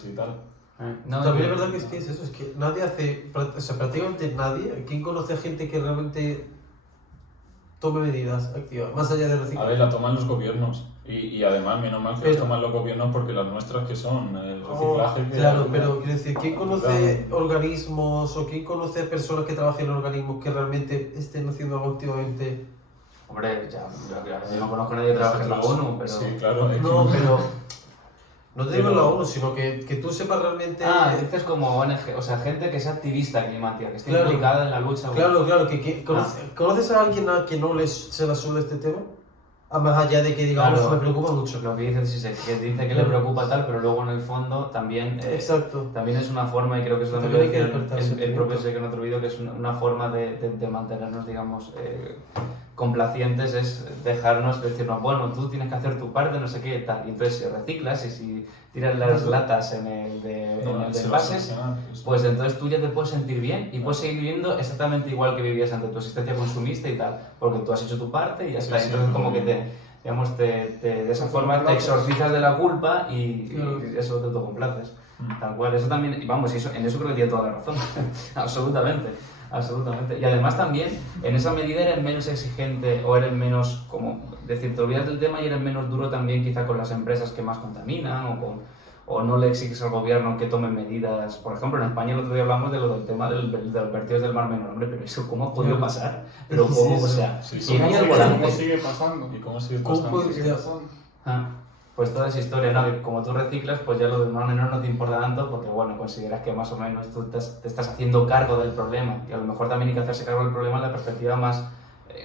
y tal. También es verdad que es eso, es que nadie prácticamente nadie, ¿quién conoce a gente que realmente tome medidas activas, más allá de reciclar? A ver, la toman los gobiernos. Y además, menos mal que las toman los gobiernos, porque las nuestras que son el reciclaje... Claro, pero quiero decir, ¿quién conoce organismos o quién conoce personas que trabajen en organismos que realmente estén haciendo algo activamente? Hombre, yo no conozco a nadie que trabaje en la ONU, pero... Sí, claro. No, pero... No te digo en la ONU, sino que tú sepas realmente... dices como ONG, o sea, gente que sea activista climática, que esté implicada en la lucha... Claro, ¿conoces a alguien a que no se la sube este tema? A más allá de que digamos, claro, me preocupa mucho. Lo que dice es que dice que le preocupa tal, pero luego en el fondo también... Exacto. También es una forma, y creo que es lo que el propio sé que en otro vídeo, que es una forma de mantenernos, digamos, complacientes, es dejarnos decirnos, bueno, tú tienes que hacer tu parte, no sé qué, tal. Y entonces si reciclas y si tiras las latas en el de envases, pues entonces tú ya te puedes sentir bien y puedes seguir viviendo exactamente igual que vivías ante tu existencia consumista y tal, porque tú has hecho tu parte y ya está. Entonces como que de esa forma te exorcizas de la culpa y eso te autocomplaces. Tal cual, eso también, vamos, en eso creo que tiene toda la razón, absolutamente. Y además también, en esa medida eres menos exigente o eres menos, como decir, te olvidas del tema y eres menos duro también quizá con las empresas que más contaminan o no le exiges al gobierno que tome medidas. Por ejemplo, en España el otro día hablamos de lo del tema de los vertidos del Mar Menor, hombre, pero eso ¿cómo ha podido pasar? Pero ¿cómo? O sea, ¿quién hay al volante? ¿Cómo sigue pasando? ¿Y cómo sigue ¿Cómo pasando? puede ser? Ah, pues toda esa historia, ¿no? Que como tú reciclas, pues ya lo demás no te importa tanto porque, bueno, consideras que más o menos tú te estás haciendo cargo del problema y a lo mejor también hay que hacerse cargo del problema en la perspectiva más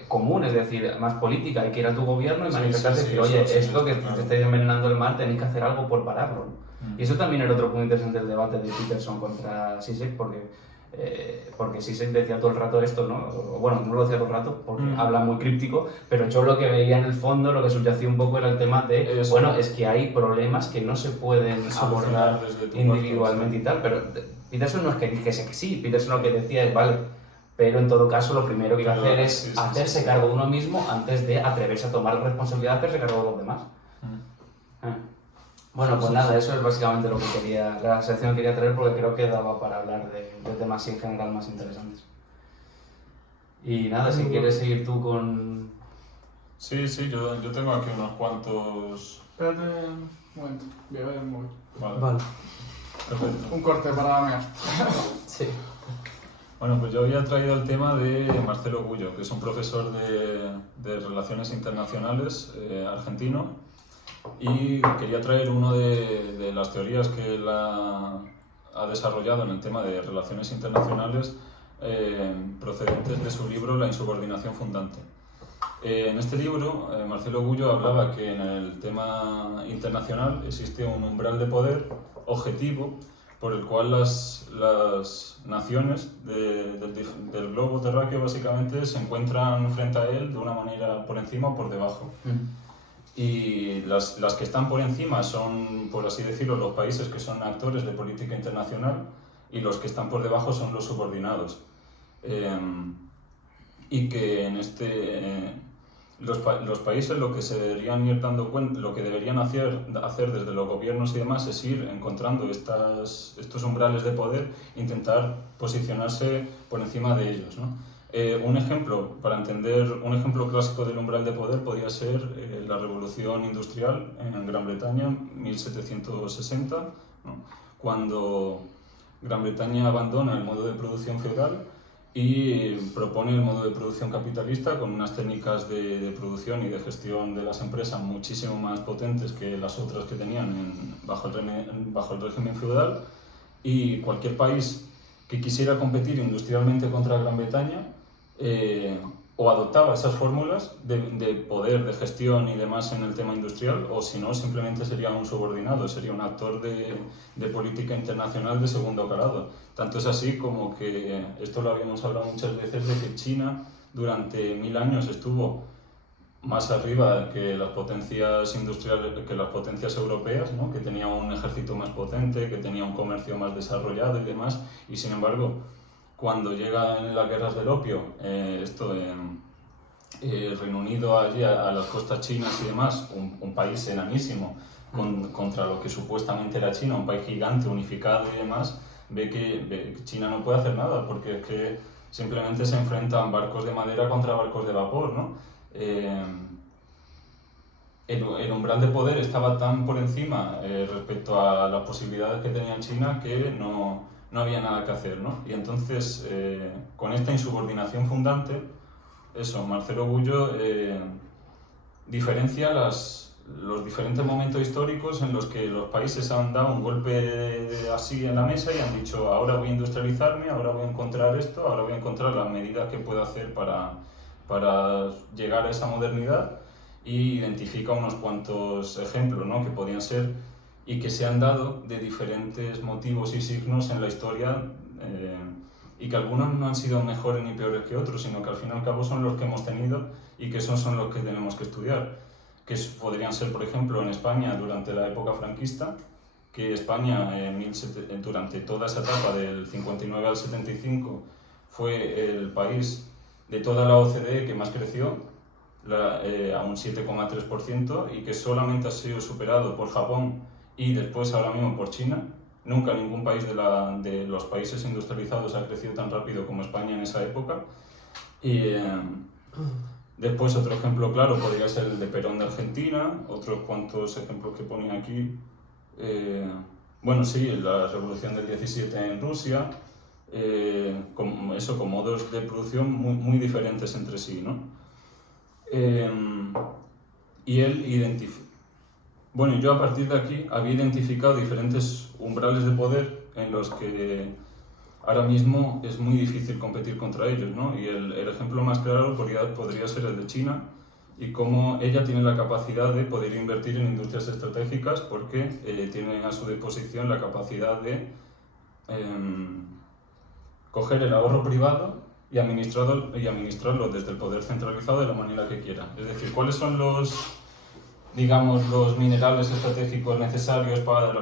común, es decir, más política. Hay que ir a tu gobierno y Sí, manifestarse y sí, decir, sí, oye, eso sí, esto que claro. te está envenenando el mar, tenéis que hacer algo por pararlo, ¿no? Mm. Y eso también era otro punto interesante del debate de Peterson contra Zizek, porque Zizek decía todo el rato esto, ¿no? O, bueno, no lo decía todo el rato porque habla muy críptico, pero yo lo que veía en el fondo, lo que subyacía un poco era el tema de, Eso. bueno, es que hay problemas que no se pueden abordar Desde tu individualmente y tal, pero Peterson no es que dijese que sí, Peterson lo que decía es, vale, pero en todo caso lo primero que hay que Pero, hacer es sí, sí, hacerse sí. cargo de uno mismo antes de atreverse a tomar la responsabilidad de hacerse cargo de los demás. Mm. Ah. Bueno, pues nada, eso es básicamente lo que quería, la sección que quería traer porque creo que daba para hablar de temas en general más interesantes. Y nada, si quieres seguir tú con... Sí, yo tengo aquí unos cuantos... Espérate un momento, voy a ver el móvil. Vale. Perfecto. Un corte para mear. Sí. Bueno, pues yo había traído el tema de Marcelo Gullo, que es un profesor de Relaciones Internacionales argentino, y quería traer una de las teorías que él ha desarrollado en el tema de relaciones internacionales procedentes de su libro La insubordinación fundante. En este libro, Marcelo Gullo hablaba que en el tema internacional existe un umbral de poder objetivo por el cual las naciones del globo terráqueo básicamente se encuentran frente a él de una manera por encima o por debajo. Y las que están por encima son, por así decirlo, los países que son actores de política internacional, y los que están por debajo son los subordinados. Y que en los países lo que se deberían ir dando cuenta, lo que deberían hacer desde los gobiernos y demás es ir encontrando estos umbrales de poder e intentar posicionarse por encima de ellos, ¿no? Un ejemplo, para entender, un ejemplo clásico del umbral de poder podría ser la Revolución Industrial en Gran Bretaña, 1760, ¿no? Cuando Gran Bretaña abandona el modo de producción feudal y propone el modo de producción capitalista con unas técnicas de producción y de gestión de las empresas muchísimo más potentes que las otras que tenían bajo el régimen feudal, y cualquier país que quisiera competir industrialmente contra Gran Bretaña o adoptaba esas fórmulas de poder, de gestión y demás en el tema industrial, o si no, simplemente sería un subordinado, sería un actor de política internacional de segundo grado. Tanto es así como que, esto lo habíamos hablado muchas veces, de que China durante 1000 años estuvo más arriba que las potencias industriales, que las potencias europeas, ¿no? Que tenía un ejército más potente, que tenía un comercio más desarrollado y demás, y sin embargo, cuando llegan las guerras del opio, Reino Unido allí a las costas chinas y demás, un país enanísimo contra lo que supuestamente era China, un país gigante, unificado y demás, ve que China no puede hacer nada, porque es que simplemente se enfrentan barcos de madera contra barcos de vapor, ¿no? El umbral de poder estaba tan por encima respecto a las posibilidades que tenía China que no había nada que hacer, ¿no? Y entonces, con esta insubordinación fundante, Marcelo Gullo diferencia los diferentes momentos históricos en los que los países han dado un golpe así en la mesa y han dicho: ahora voy a industrializarme, ahora voy a encontrar esto, ahora voy a encontrar las medidas que puedo hacer para llegar a esa modernidad, y identifica unos cuantos ejemplos, ¿no? Que podían ser y que se han dado de diferentes motivos y signos en la historia, y que algunos no han sido mejores ni peores que otros, sino que al fin y al cabo son los que hemos tenido y que esos son los que tenemos que estudiar. Que podrían ser, por ejemplo, en España durante la época franquista, que España durante toda esa etapa del 59 al 75 fue el país de toda la OCDE que más creció, a un 7,3%, y que solamente ha sido superado por Japón y después ahora mismo por China. Nunca ningún país de los países industrializados ha crecido tan rápido como España en esa época. Y después otro ejemplo claro podría ser el de Perón de Argentina, otros cuantos ejemplos que ponía aquí. Bueno, sí, la revolución del 17 en Rusia, con modos de producción muy diferentes entre sí, ¿no? Y él Bueno, yo a partir de aquí había identificado diferentes umbrales de poder en los que ahora mismo es muy difícil competir contra ellos, ¿no? Y el ejemplo más claro podría ser el de China y cómo ella tiene la capacidad de poder invertir en industrias estratégicas porque tiene a su disposición la capacidad de coger el ahorro privado y administrarlo desde el poder centralizado de la manera que quiera. Es decir, ¿cuáles son los minerales estratégicos necesarios para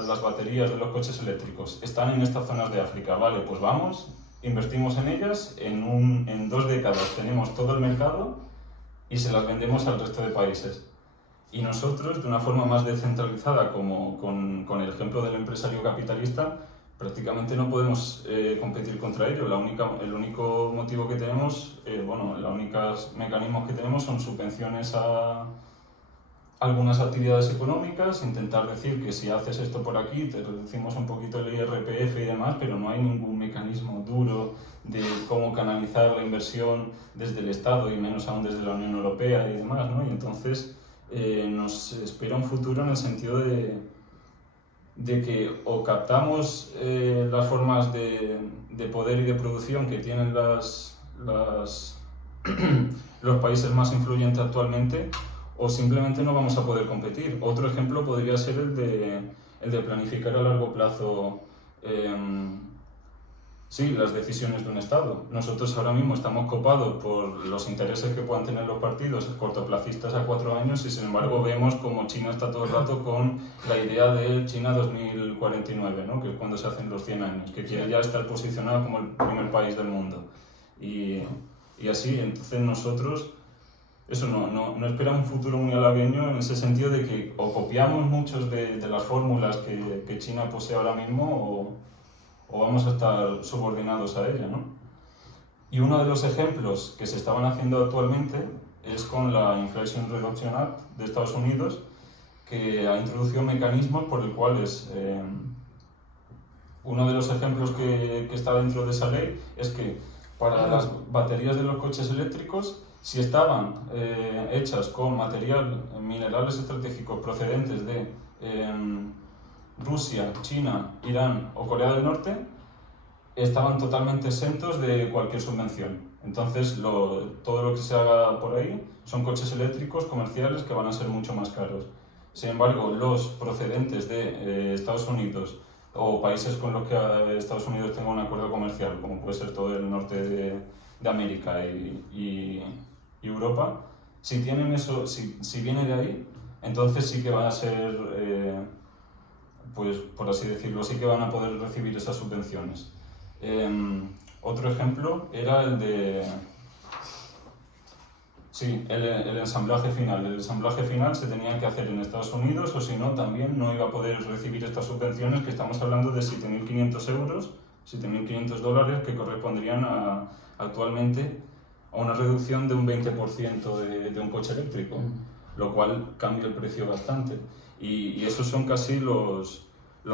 las baterías de los coches eléctricos? Están en estas zonas de África. Vale, pues vamos, invertimos en ellas, en 2 décadas tenemos todo el mercado y se las vendemos al resto de países. Y nosotros, de una forma más descentralizada, como con el ejemplo del empresario capitalista, prácticamente no podemos competir contra ello. El único motivo que tenemos, los únicos mecanismos que tenemos son subvenciones a algunas actividades económicas, intentar decir que si haces esto por aquí te reducimos un poquito el IRPF y demás, pero no hay ningún mecanismo duro de cómo canalizar la inversión desde el Estado y menos aún desde la Unión Europea y demás, ¿no? Y entonces nos espera un futuro en el sentido de que o captamos las formas de poder y de producción que tienen los países más influyentes actualmente, o simplemente no vamos a poder competir. Otro ejemplo podría ser el de planificar a largo plazo las decisiones de un Estado. Nosotros ahora mismo estamos copados por los intereses que puedan tener los partidos cortoplacistas a 4 años y sin embargo vemos como China está todo el rato con la idea de China 2049, ¿no? Que es cuando se hacen los 100 años, que quiere ya estar posicionado como el primer país del mundo. Y así, entonces nosotros no esperamos un futuro muy halagüeño en ese sentido de que o copiamos muchos de las fórmulas que China posee ahora mismo o vamos a estar subordinados a ella, ¿no? Y uno de los ejemplos que se estaban haciendo actualmente es con la Inflation Reduction Act de Estados Unidos, que ha introducido mecanismos por el cual uno de los ejemplos que está dentro de esa ley es que para las baterías de los coches eléctricos, si estaban hechas con minerales estratégicos procedentes de Rusia, China, Irán o Corea del Norte, estaban totalmente exentos de cualquier subvención. Entonces, todo lo que se haga por ahí son coches eléctricos comerciales que van a ser mucho más caros. Sin embargo, los procedentes de Estados Unidos o países con los que Estados Unidos tenga un acuerdo comercial, como puede ser todo el norte de América y Europa, si tienen eso, si viene de ahí, entonces sí que van a ser, pues por así decirlo, sí que van a poder recibir esas subvenciones. Otro ejemplo era el de el ensamblaje final. El ensamblaje final se tenía que hacer en Estados Unidos o si no, también no iba a poder recibir estas subvenciones, que estamos hablando de 7.500 euros, 7.500 dólares, que correspondrían actualmente a una reducción de un 20% de un coche eléctrico, lo cual cambia el precio bastante. Y esos son casi los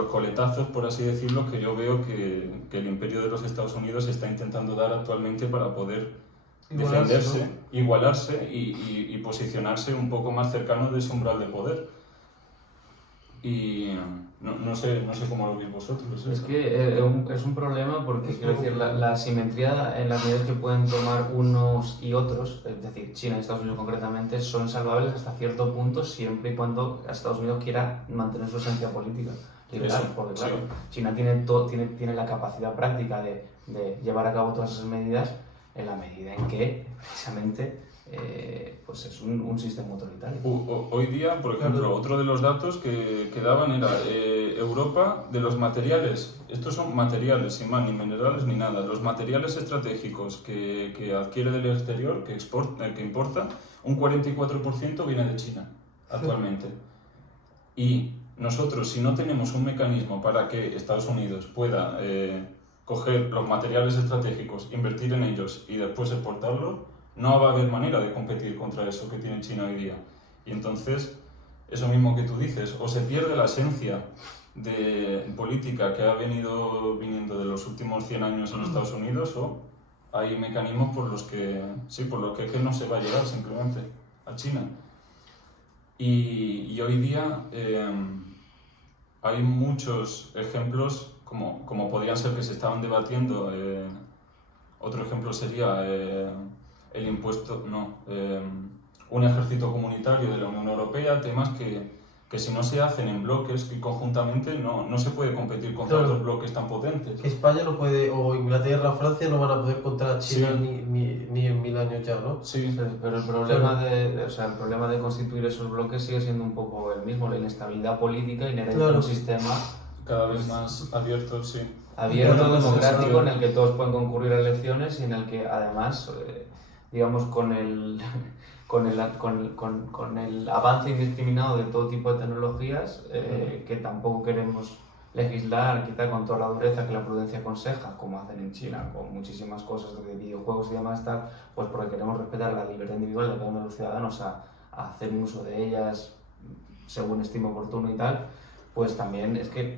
coletazos, por así decirlo, que yo veo que el imperio de los Estados Unidos está intentando dar actualmente para poder defenderse, igualarse y posicionarse un poco más cercano de ese umbral de poder. Y no sé cómo lo veis vosotros. Es que es un problema porque, quiero decir, la asimetría en las medidas que pueden tomar unos y otros, es decir, China y Estados Unidos concretamente, son salvables hasta cierto punto siempre y cuando Estados Unidos quiera mantener su esencia política liberal, porque claro, China tiene la capacidad práctica de llevar a cabo todas esas medidas en la medida en que, precisamente, pues es un sistema autoritario. Hoy día, por ejemplo, otro de los datos que daban era Europa, de los materiales, estos son materiales, sin más, ni minerales ni nada, los materiales estratégicos que adquiere del exterior, que importa, un 44% viene de China, actualmente. Y nosotros, si no tenemos un mecanismo para que Estados Unidos pueda coger los materiales estratégicos, invertir en ellos y después exportarlos, no va a haber manera de competir contra eso que tiene China hoy día. Y entonces, eso mismo que tú dices, o se pierde la esencia de política que ha viniendo de los últimos 100 años en Estados Unidos, o hay mecanismos por los que es que no se va a llegar simplemente a China. Y hoy día hay muchos ejemplos, como podían ser que se estaban debatiendo. Otro ejemplo sería el impuesto, un ejército comunitario de la Unión Europea, temas que si no se hacen en bloques y conjuntamente no se puede competir contra Claro. otros bloques tan potentes. Que España no puede, o Inglaterra, Francia no van a poder contra China Sí. ni en 1000 años ya, ¿no? Sí, Sí, pero el problema o sea, el problema de constituir esos bloques sigue siendo un poco el mismo, la inestabilidad política inherente a Claro. un sistema cada vez más abierto, sí. abierto, Claro, democrático, sí. en el que todos pueden concurrir a elecciones y en el que además, digamos, con el avance indiscriminado de todo tipo de tecnologías, que tampoco queremos legislar quizá con toda la dureza que la prudencia aconseja, como hacen en China, con muchísimas cosas de videojuegos y demás, tal, pues porque queremos respetar la libertad individual de cada uno de los ciudadanos a hacer un uso de ellas según estime oportuno y tal, pues también es que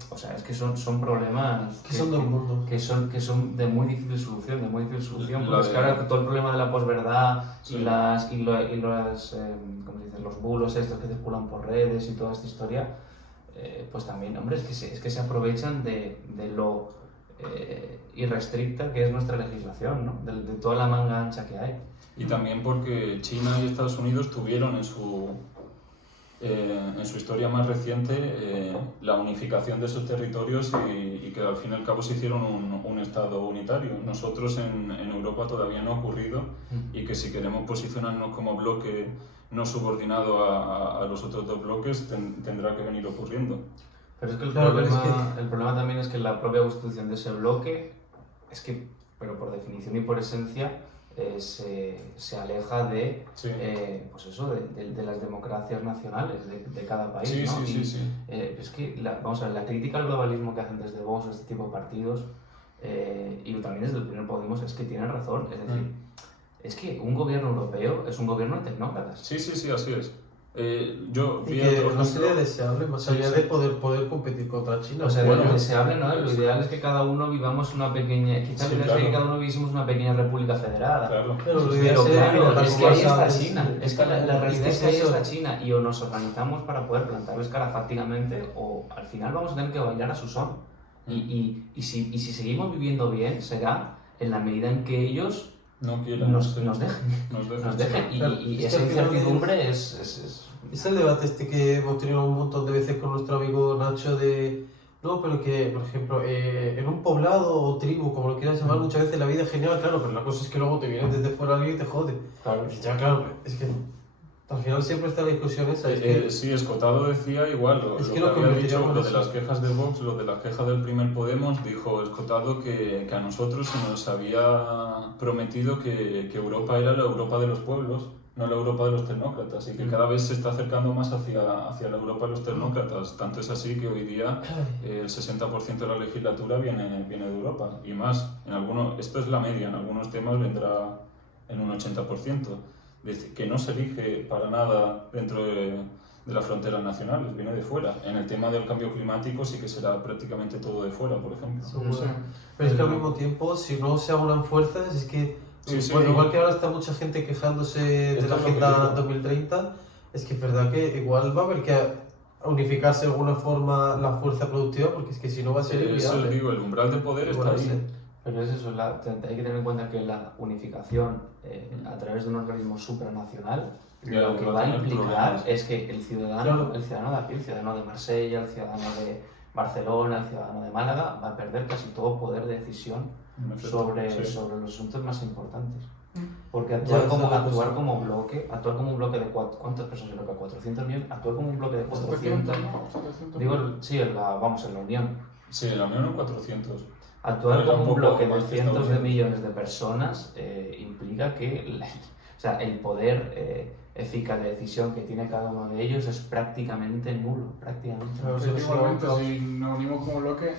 son problemas Que son del mundo. que son de muy difícil solución, La porque es que de- ahora todo el problema de la posverdad Sí. y ¿cómo se dice? Los bulos estos que circulan por redes y toda esta historia, pues también, hombre, es que se aprovechan de lo irrestricta que es nuestra legislación, ¿no? De toda la manga ancha que hay. Y también porque China y Estados Unidos tuvieron en su historia más reciente la unificación de esos territorios y que al fin y al cabo se hicieron un Estado unitario. Nosotros en Europa todavía no ha ocurrido y que si queremos posicionarnos como bloque no subordinado a los otros dos bloques tendrá que venir ocurriendo. Pero es que Claro, pero es el problema también es que la propia constitución de ese bloque, pero por definición y por esencia, se aleja de, Sí. pues eso, de las democracias nacionales de cada país, Sí, ¿no? sí, Y, sí. es que, vamos a ver, la crítica al globalismo que hacen desde Vox o este tipo de partidos, y también desde el primer Podemos, es que tienen razón. Es decir, es que un gobierno europeo es un gobierno de tecnócratas. Sí, sí, sí, así es. Yo Y vi que otro no sería ejemplo. deseable, más Sí, allá sí. de poder competir contra China. O sea, Bueno, lo deseable, ¿no? Lo ideal es que cada uno vivamos una pequeña... Quizás Sí, lo ideal es que claro. cada uno viviésemos una pequeña república federada. Claro. Pero lo ideal Pero sería claro, mirar es que como ahí está sabes, China. Es que la realidad es que ahí eso. está China. Y o nos organizamos para poder plantarles cara fácticamente o al final vamos a tener que bailar a su son. Y si seguimos viviendo bien, será en la medida en que ellos No quieren. nos sí. dejen. Nos dejen. Claro, Y es que esa al final incertidumbre es Es el debate que hemos tenido un montón de veces con nuestro amigo Nacho de... No, pero que, por ejemplo, en un poblado o tribu, como lo quieras llamar, muchas veces la vida es genial, claro, pero la cosa es que luego te viene desde fuera alguien y te jode. Claro. Y dices, ya, claro, es que al final siempre está la discusión esa. Es que, Sí, Escotado decía igual, Es lo que que lo que había me dicho, tiraba lo de eso. las quejas de Vox, lo de las quejas del primer Podemos, dijo Escotado que a nosotros se nos había prometido que Europa era la Europa de los pueblos, no la Europa de los tecnócratas, y que cada vez se está acercando más hacia la Europa de los tecnócratas. Tanto es así que hoy día el 60% de la legislatura viene de Europa, y más, esto es la media, en algunos temas vendrá en un 80%. Dice que no se elige para nada dentro de las fronteras nacionales, viene de fuera. En el tema del cambio climático sí que será prácticamente todo de fuera, por ejemplo. seguro. Pero es que al mismo tiempo, si no se aunan fuerzas, es que... Sí, sí, bueno, no. igual que ahora está mucha gente quejándose de Esto la es lo que Agenda digo. 2030, es que es verdad que igual va a haber que unificarse de alguna forma la fuerza productiva, porque es que si no va a ser Eso inviable. les digo, el umbral de poder está Igual, sí. ahí. Pero es eso, hay que tener en cuenta que la unificación a través de un organismo supranacional Ya, lo que va a va a tener implicar problemas. es que el ciudadano Claro. de aquí, el ciudadano de Marsella, el ciudadano de Barcelona, el ciudadano de Málaga, va a perder casi todo poder de decisión En efecto, sobre sí. los asuntos más importantes. Porque Ya, actuar esa como, es la actuar cosa. como bloque, actuar como un bloque de ¿cuántas personas en Europa? 400 millones, actuar como un bloque de 400, 700, ¿no? 700. digo, sí, en la Unión. Sí, en la Unión 400. Actuar Pero como un tampoco bloque de más que cientos Estados de Unidos. millones de personas implica que o sea, el poder eficaz de decisión que tiene cada uno de ellos es prácticamente nulo, prácticamente. Claro, Pero sí, es que sí, igualmente, claro. si nos unimos como bloque,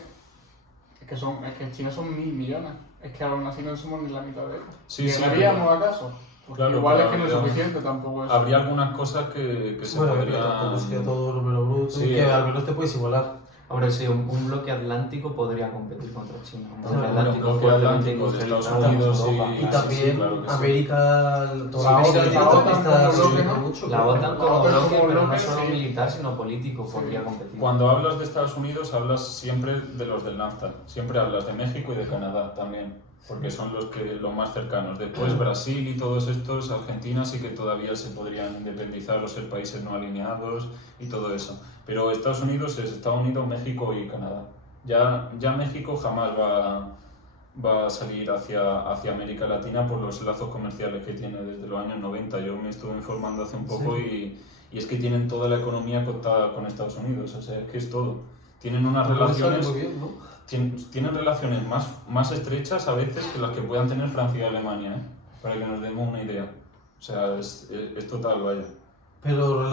es que en China son 1.000 millones. Es que aún así no somos ni la mitad de ellos. Sí, sí, ¿Llegaríamos acaso? Pues Claro, igual pero es que no es habría- suficiente tampoco es. Habría algunas cosas que se Bueno, pero tampoco sería podrían... todo número bruto, Sí. que al menos te puedes igualar. Hombre, sí, un bloque atlántico podría competir contra China. Un bloque Claro, atlántico un bloque fuertemente atlántico de Estados industrializado, Unidos Europa. Y sí, también claro que sí. América, toda La América OTAN, Latina la también OTAN está como bloque, subiendo ¿no? mucho. La OTAN como OTAN bloque, como pero no bloque, solo sí. militar, sino político, Sí. podría competir. Cuando hablas de Estados Unidos, hablas siempre de los del NAFTA. Siempre hablas de México y de Canadá también, porque son los más cercanos. Después Brasil y todos estos, Argentina sí que todavía se podrían independizar o ser países no alineados y todo eso. Pero Estados Unidos es Estados Unidos, México y Canadá. Ya México jamás va a salir hacia América Latina por los lazos comerciales que tiene desde los años 90. Yo me estuve informando hace un poco y es que tienen toda la economía contada con Estados Unidos, o sea, es que es todo. Tienen unas Pero les sale relaciones, muy bien, ¿no? tienen relaciones más estrechas a veces que las que puedan tener Francia y Alemania, ¿eh? Para que nos demos una idea. O sea, es total, vaya. Pero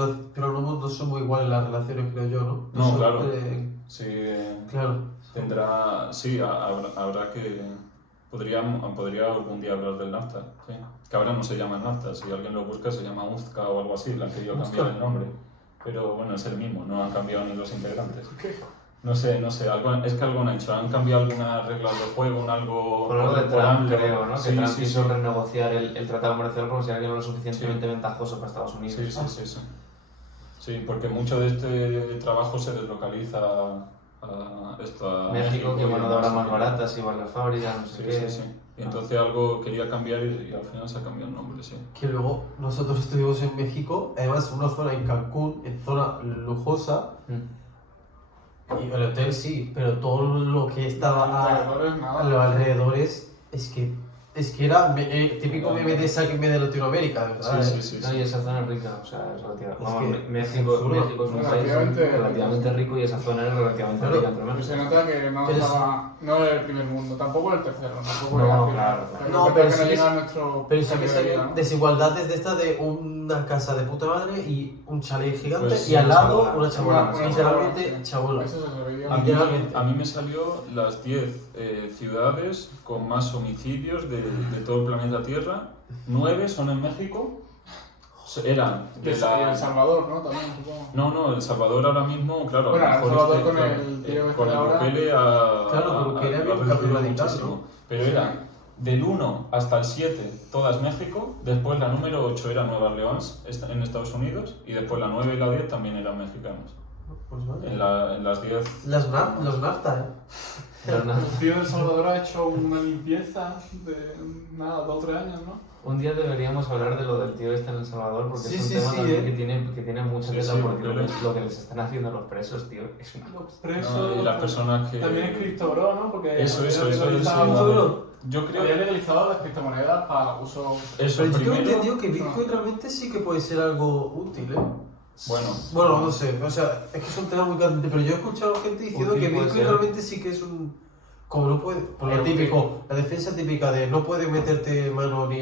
no somos iguales las relaciones, creo yo, ¿no? No, Son, claro. Sí, claro. habrá que... Podría algún día hablar del NAFTA, sí. Que ahora no se llama NAFTA, si alguien lo busca se llama UZCA o algo así, le han querido cambiar el nombre. Pero bueno, es el mismo, no han cambiado ni los integrantes. No sé, es que algo han hecho, han cambiado algunas reglas de juego, algo... Por algo de Trump, creo, ¿no? Que Sí, Trump sí, quiso sí. renegociar el tratado comercial como si era que no era lo suficientemente Sí. ventajoso para Estados Unidos. Sí. Sí, porque mucho de este trabajo se deslocaliza a México, que y mano de obra demás, más barata, igual la fábrica, no sé qué. Sí. Y entonces algo quería cambiar y al final se ha cambiado el nombre, sí. Que luego nosotros estuvimos en México, además una zona en Cancún, en zona lujosa, y el hotel sí, pero todo lo que estaba Alrededores, nada. a los alrededores es que era típico meme de Sáquenme de Latinoamérica, ¿verdad? Sí. No, y esa zona es rica, o sea, es relativa. Es Vamos, que México es absurdo. es un país relativamente rico y esa zona es relativamente Claro. rica entre Pero menos. se nota que no Pero es- estaba, no era el primer mundo, tampoco era el tercero, tampoco No, era el claro, primero. claro. No, Pero pero que sí no que llega a es- nuestro Pero sí que nivel de vida, salen ¿no? desigualdades de esta de una casa de puta madre y un chalet gigante Pues y al lado chabola, una chabola, una literalmente chabola, sí. chabola. Eso se veía. A mí, Literalmente. a mí me salió las 10 ciudades con más homicidios de todo el planeta Tierra. 9 son en México. Eran Y de El la... Salvador, ¿no? También, supongo. No, El Salvador ahora mismo, claro, Bueno, a lo El mejor Salvador con el tío este con de el ahora. Bukele Claro, Bukele había un cambio reducido radical, muchísimo. ¿no? Pero eran del 1 hasta el 7, todas México. Después la número 8 era Nueva Orleans, en Estados Unidos. Y después la 9 y la 10 también eran mexicanos. Pues vale. En las 10... Los NAFTA, Pero nada, El tío de El Salvador ha hecho una limpieza de nada, 2 o 3 años, ¿no? un día deberíamos hablar de lo del tío este en El Salvador porque Sí, es un sí, tema sí, también que tiene mucha Sí, tela sí, porque porque lo que les están haciendo a los presos, tío, es una Los cosa. presos. y las personas que... También es Criptobro, ¿no? Porque Eso, había eso, legalizado- Yo creo Había legalizado las criptomonedas para uso. eso Pero yo tengo primero... entendido que Bitcoin realmente sí que puede ser algo útil, ¿eh? Bueno, Bueno, no sé, o sea, es que es un tema muy candente, pero yo he escuchado gente diciendo Útil que puede Bitcoin ser. realmente sí que es un... Como no puede... Por lo Pero típico, la defensa típica de no puede meterte mano ni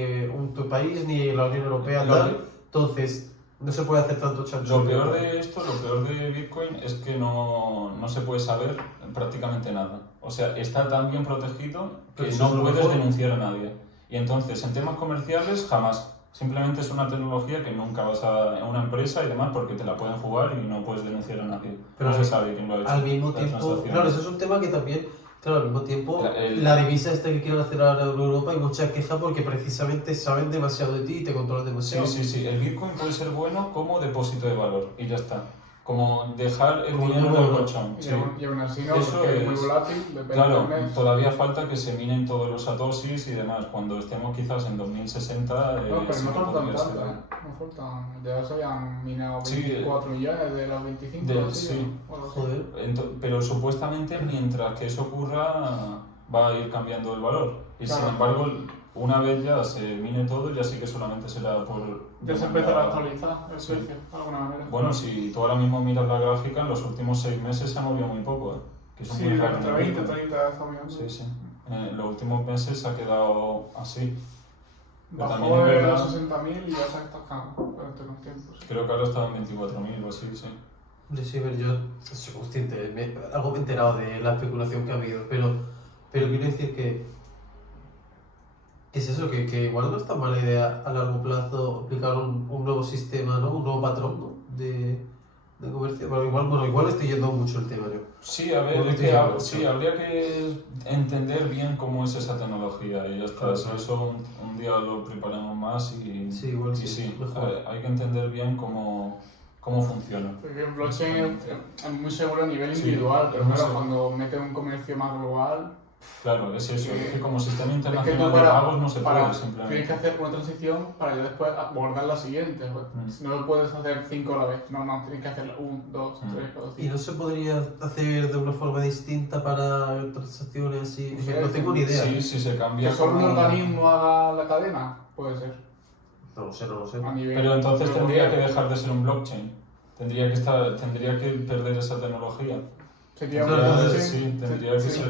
tu país ni la Unión Europea, Lo tal, entonces no se puede hacer tanto chanchullo. lo peor de esto, lo peor de Bitcoin es que no se puede saber prácticamente nada. O sea, está tan bien protegido que Pero eso no es lo puedes mejor. denunciar a nadie. Y entonces, en temas comerciales, jamás. Simplemente es una tecnología que nunca vas a una empresa y demás porque te la pueden jugar y no puedes denunciar a nadie. Pero no al- se sabe quién lo ha hecho. Al mismo las tiempo, transacciones. claro, eso es un tema que también, claro, al mismo tiempo, El- la divisa esta que quieren hacer ahora en Europa hay mucha queja porque precisamente saben demasiado de ti y te controlan demasiado. Sí. El Bitcoin puede ser bueno como depósito de valor y ya está. Como dejar el Como dinero en un el euro. colchón. Y aún así no, Eso porque es muy es- volátil, depende Claro, del mes. todavía falta que se minen todos los satoshis y demás. Cuando estemos quizás en 2060... No, pero sí no que faltan podría ser. tanto, no faltan. Ya se habían minado Sí, 24 millones de las 25. de- así, sí. ¿no? O algo así. Joder. Pero supuestamente mientras que eso ocurra va a ir cambiando el valor. Y Claro. sin embargo, una vez ya se mine todo, ya sí que solamente será por... Ya se empezará a actualizar el Sí. precio, de alguna manera. Bueno, si tú ahora mismo miras la gráfica, en los últimos 6 meses se ha movido muy poco, ¿eh? Que eso es Sí, muy raro en entre el 20 y Bitcoin. 30 está mirando. Sí. En los últimos meses se ha quedado así. Pero también Bajó es de verdad- los 60.000 y ya se ha estancado durante unos tiempos. Sí. Creo que ahora está en 24.000 o así, sí. Sí, pero yo soy consciente, algo me he enterado de la especulación que ha habido, pero quiero decir que es eso, que igual no es tan mala idea a largo plazo aplicar un nuevo sistema, ¿no? Un nuevo patrón, ¿no? de de comercio, pero igual estoy yendo mucho el tema yo. Sí, a ver, Porque es estoy que yendo sí, mucho. habría que entender bien cómo es esa tecnología y ya está. Claro, Si claro. eso un día lo preparamos más Sí, igual y sí, sí, mejor. hay que entender bien cómo funciona. Porque el blockchain es muy seguro a nivel Sí, individual, pero es muy claro, seguro. cuando metes un comercio más global, Claro, es eso, es que como sistema es que tú internacional de pagos no se puede tienes simplemente. que hacer una transición para ya después abordar la siguiente. Pues. No lo puedes hacer 5 a la vez, no, tienes que hacer 1, 2, 3, 4, ¿Y 5. no se podría hacer de una forma distinta para transacciones así? Es que no tengo ni idea. Sí, si se cambia Que solo un como- organismo haga la cadena, puede ser. No lo sé. A nivel Pero entonces de tendría que gobierno. dejar de ser un blockchain. Tendría que perder esa tecnología. Sería Claro, un entonces, Sí, tendría que sí.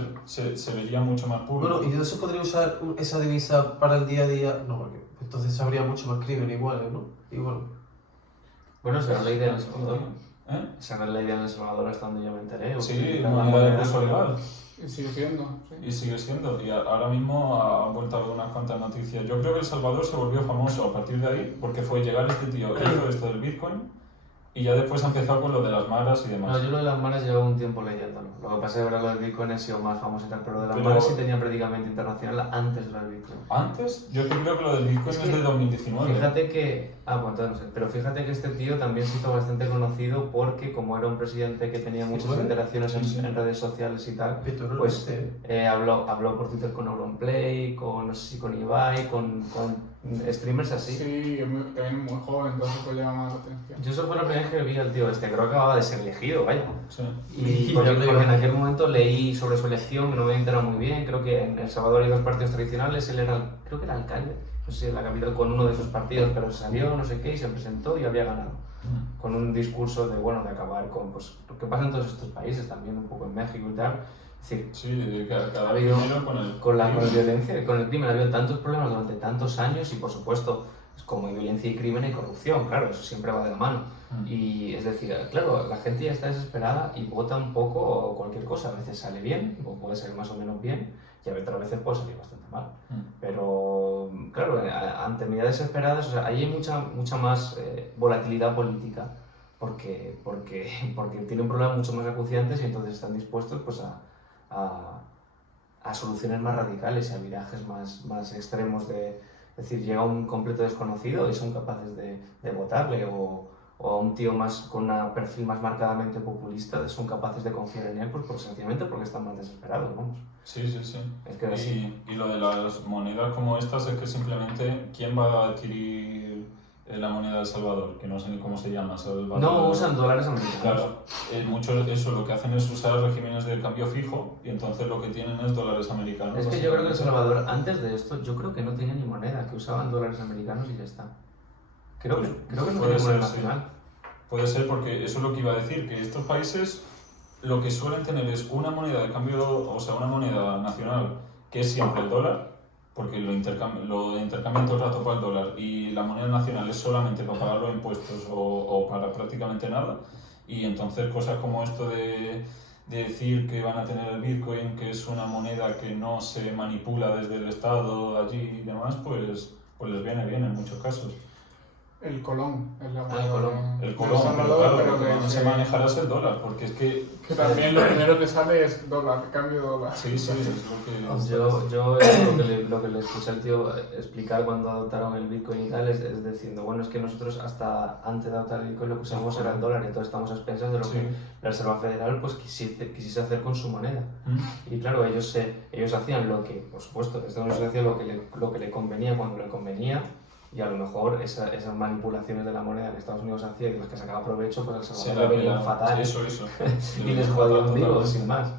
se vería mucho más público. Bueno, ¿y no se podría usar esa divisa para el día a día? No, porque entonces habría mucho más crimen igual, ¿no? Igual. Bueno, esa era la idea en El Salvador. ¿Eh? Esa era la idea en El Salvador hasta donde yo me enteré. Sí, utilizar la moneda de moneda curso legal. Y sigue siendo. Y Sí. sigue siendo. Y ahora mismo ha vuelto a haber unas cuantas noticias. Yo creo que El Salvador se volvió famoso a partir de ahí, porque fue llegar este tío, hizo esto del Bitcoin, y ya después ha empezado con lo de las maras y demás. No, yo lo de las maras llevaba un tiempo leyéndolo. Lo que pasa es que ahora lo del Bitcoin ha sido más famoso y tal, pero lo de las Pero- maras sí tenía prácticamente internacional antes de lo del Bitcoin. Antes, yo creo que lo del Bitcoin Es es, que, de 2019. Fíjate que, bueno, entonces no sé, pero fíjate que este tío también se hizo bastante conocido porque como era un presidente que tenía muchas ¿Vale? interacciones Sí, sí. en redes sociales y tal, Esto no lo pues sé. habló por Twitter con Auronplay, no sé si con Ibai, con streamers así. Sí, también muy joven, entonces pues llama más la atención. Yo eso fue la primera vez que vi al tío este, creo que acababa de ser elegido, vaya. Sí. Y Y porque ya en le- aquel momento leí sobre su elección, que no me había enterado muy bien, creo que en El Salvador hay dos partidos tradicionales, él era, creo que era alcalde, no sé si en la capital con uno de sus partidos, pero se salió, no sé qué, y se presentó y había ganado. Con un discurso de, bueno, de acabar con, pues, lo que pasa en todos estos países, también un poco en México y tal. Es decir, Sí, cada Ha habido- primero con el... con la violencia, con el crimen, ha habido tantos problemas durante tantos años y, por supuesto, como hay violencia y crimen, hay corrupción, claro, eso siempre va de la mano. Y es decir, claro, la gente ya está desesperada y vota un poco cualquier cosa. A veces sale bien, o puede salir más o menos bien, y a otras veces puede salir bastante mal. Pero, claro, ante medidas desesperadas, o sea, ahí hay mucha más volatilidad política, porque tienen problemas mucho más acuciantes y entonces están dispuestos pues, a soluciones más radicales y a virajes más extremos de... Es decir, llega un completo desconocido y son capaces de votarle, o a un tío con un perfil más marcadamente populista, son capaces de confiar en él pues sencillamente porque están más desesperados, vamos. Sí. Es que así. Y lo de las monedas como estas es que simplemente, ¿quién va a adquirir la moneda de El Salvador? Que no sé ni cómo se llama. Salvador. No usan dólares americanos. Claro, muchos eso lo que hacen es usar regímenes de cambio fijo y entonces lo que tienen es dólares americanos. Es que yo creo que El Salvador, antes de esto, yo creo que no tenía ni moneda, que usaban dólares americanos y ya está. Creo que no puede tenía ser, moneda sí. nacional. Puede ser porque eso es lo que iba a decir, que estos países lo que suelen tener es una moneda de cambio, o sea, una moneda nacional que es siempre el dólar, porque lo intercambian todo el rato para el dólar, y la moneda nacional es solamente para pagar los impuestos o para prácticamente nada, y entonces cosas como esto de decir que van a tener el Bitcoin, que es una moneda que no se manipula desde el Estado allí y demás, pues les viene bien en muchos casos. El colón es la el moneda colón. de- El de colón, El pero Salvador, claro, pero lo que que no se manejará es el dólar, porque es que... Que también lo primero que sale es dólar, cambio de dólar. Sí, es lo que... Yo lo que le escuché al tío explicar cuando adoptaron el Bitcoin y tal es diciendo, bueno, es que nosotros hasta antes de adoptar el Bitcoin lo que usamos era el dólar, entonces estamos a expensas de lo que la Reserva Federal pues quisiese hacer con su moneda. Y claro, ellos hacían lo que, por supuesto, Estados Unidos hacía lo que le convenía cuando le convenía, y a lo mejor esas manipulaciones de la moneda que Estados Unidos hacía y de las que sacaba provecho, pues El Salvador le venían fatal Eso. y les jodían vivos, sin más.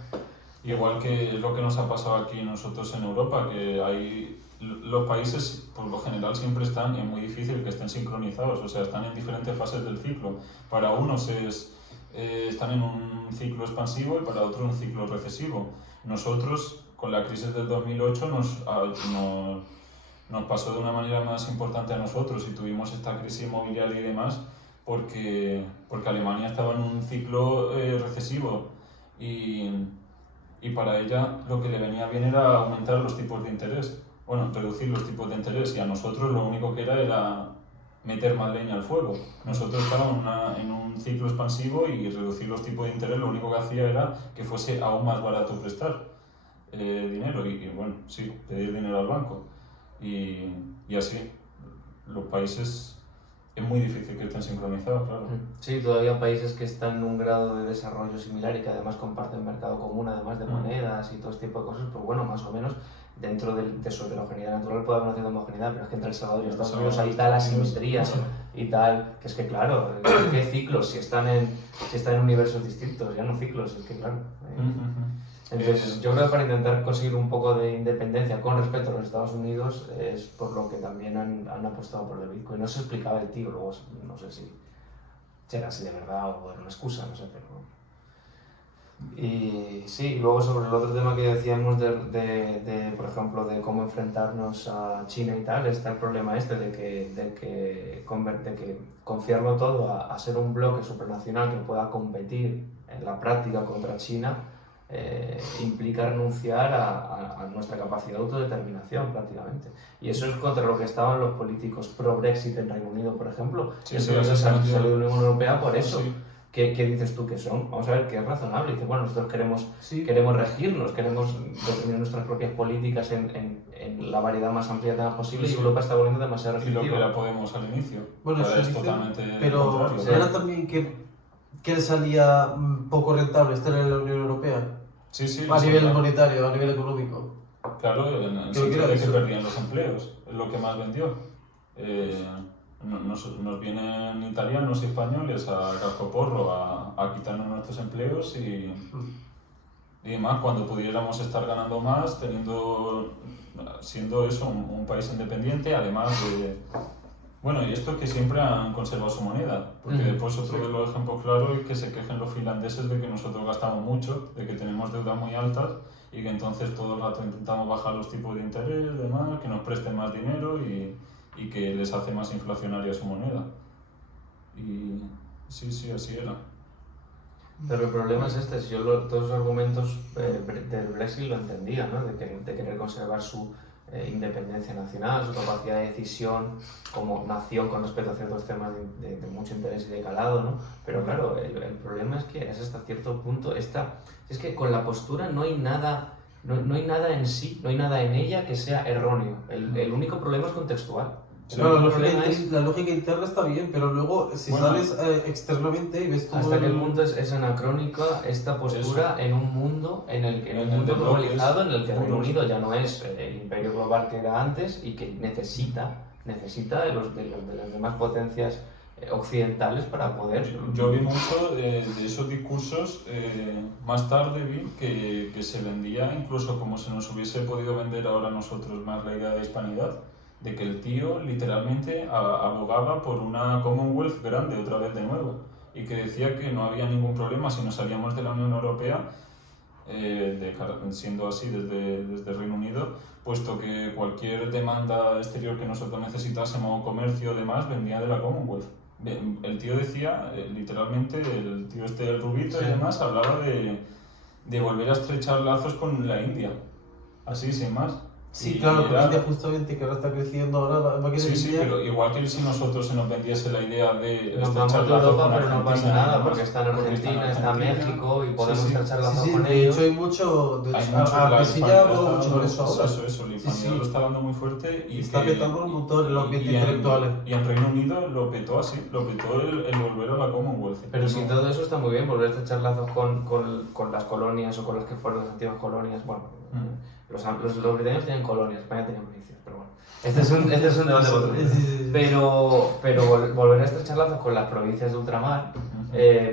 Igual que lo que nos ha pasado aquí nosotros en Europa, que hay los países por lo general siempre están, y es muy difícil que estén sincronizados, o sea, están en diferentes fases del ciclo. Para unos están en un ciclo expansivo y para otros un ciclo recesivo. Nosotros, con la crisis del 2008, nos pasó de una manera más importante a nosotros y tuvimos esta crisis inmobiliaria y demás porque Alemania estaba en un ciclo recesivo y para ella lo que le venía bien era aumentar los tipos de interés, bueno, reducir los tipos de interés, y a nosotros lo único que era meter más leña al fuego. Nosotros estábamos en un ciclo expansivo y reducir los tipos de interés lo único que hacía era que fuese aún más barato prestar dinero y bueno, sí, pedir dinero al banco. Y así, los países es muy difícil que estén sincronizados, claro. Sí, todavía países que están en un grado de desarrollo similar y que además comparten mercado común, además de monedas y todo este tipo de cosas, pues bueno, más o menos dentro de su heterogeneidad natural puede haber una cierta homogeneidad, pero es que entre El Salvador y Estados Unidos hay tal asimetría y tal, que es que claro, ¿qué ciclos? Si están en universos distintos, ya no ciclos, es que claro. Entonces, yo creo que para intentar conseguir un poco de independencia con respecto a los Estados Unidos es por lo que también han apostado por el Bitcoin. No se explicaba el tío, luego no sé si era así de verdad o era una excusa, no sé, pero... Y sí, luego sobre el otro tema que decíamos por ejemplo, de cómo enfrentarnos a China y tal, está el problema este de que confiarlo todo a ser un bloque supranacional que pueda competir en la práctica contra China implica renunciar a nuestra capacidad de autodeterminación prácticamente. Y eso es contra lo que estaban los políticos pro-Brexit en Reino Unido, por ejemplo. Sí, Eso se han salido de la Unión Europea por eso. Sí. ¿Qué dices tú que son? Vamos a ver, que es razonable. Dice, bueno, nosotros queremos regirnos, queremos determinar nuestras propias políticas en la variedad más amplia de temas posible y Europa está volviendo demasiado Y lo restrictiva. que era Podemos al inicio. Bueno, ahora eso es dicen, totalmente pero contrario. era también que le salía poco rentable estar en la Unión Europea Sí, sí, a lo nivel sabía. monetario, a nivel económico. Claro, en el Creo que sentido era de que eso. perdían los empleos, es lo que más vendió. Nos vienen italianos y españoles a cascoporro a quitarnos nuestros empleos y más cuando pudiéramos estar ganando más, siendo eso un país independiente, además de... Bueno, y esto que siempre han conservado su moneda, porque después otro de los ejemplos claros es que se quejen los finlandeses de que nosotros gastamos mucho, de que tenemos deudas muy altas y que entonces todo el rato intentamos bajar los tipos de interés, demás, que nos presten más dinero y que les hace más inflacionaria su moneda. Y sí, así era. Pero el problema es este, si yo todos los argumentos del Brexit lo entendía, ¿no? De querer conservar su independencia nacional, su capacidad de decisión como nación con respecto a ciertos temas de mucho interés y de calado, ¿no? Pero claro, el problema es que es hasta cierto punto es que con la postura no hay nada en sí, no hay nada en ella que sea erróneo. El único problema es contextual. Sí, Claro, el problema es la lógica interna está bien, pero luego si sales externamente y ves todo hasta qué punto es anacrónica esta postura en un mundo en el mundo globalizado en el que Reino Unido ya no es el imperio global que era antes y que necesita de las demás potencias occidentales para poder... Yo vi mucho de esos discursos, más tarde vi que se vendía incluso como si nos hubiese podido vender ahora a nosotros más la idea de hispanidad, de que el tío literalmente abogaba por una Commonwealth grande otra vez de nuevo y que decía que no había ningún problema si nos salíamos de la Unión Europea, siendo así desde Reino Unido, puesto que cualquier demanda exterior que nosotros necesitásemos, comercio o demás, vendía de la Commonwealth. El tío decía, literalmente, el tío el rubito y demás, hablaba de volver a estrechar lazos con la India, así sin más. Sí, Y claro, era- porque India justamente que ahora está creciendo, ahora va a querer Sí, India. pero igual que si nosotros se nos vendiese la idea de Nos estrechar vamos de lazos Europa, con pero no pasa Argentina y nada, demás, porque está en Argentina, está México y podemos Sí, sí. estrechar Sí, lazos sí, con de ellos. hecho hay mucho, de Hay hecho, mucho, a la Mesilla hispanidad habla está mucho por dando- eso ahora. Eso, la hispanidad sí. lo está dando muy fuerte y Está que- petando un montón el ambiente intelectual. Y en Reino Unido lo petó así, lo petó el volver a la Commonwealth. Pero si todo eso está muy bien, volver a estrechar lazos con las colonias o con las que fueron las antiguas colonias. Bueno, los británicos tenían colonias, España tenía provincias, pero bueno. Este es un debate por otro día. Sí. Pero volver a estrechar lazos con las provincias de ultramar,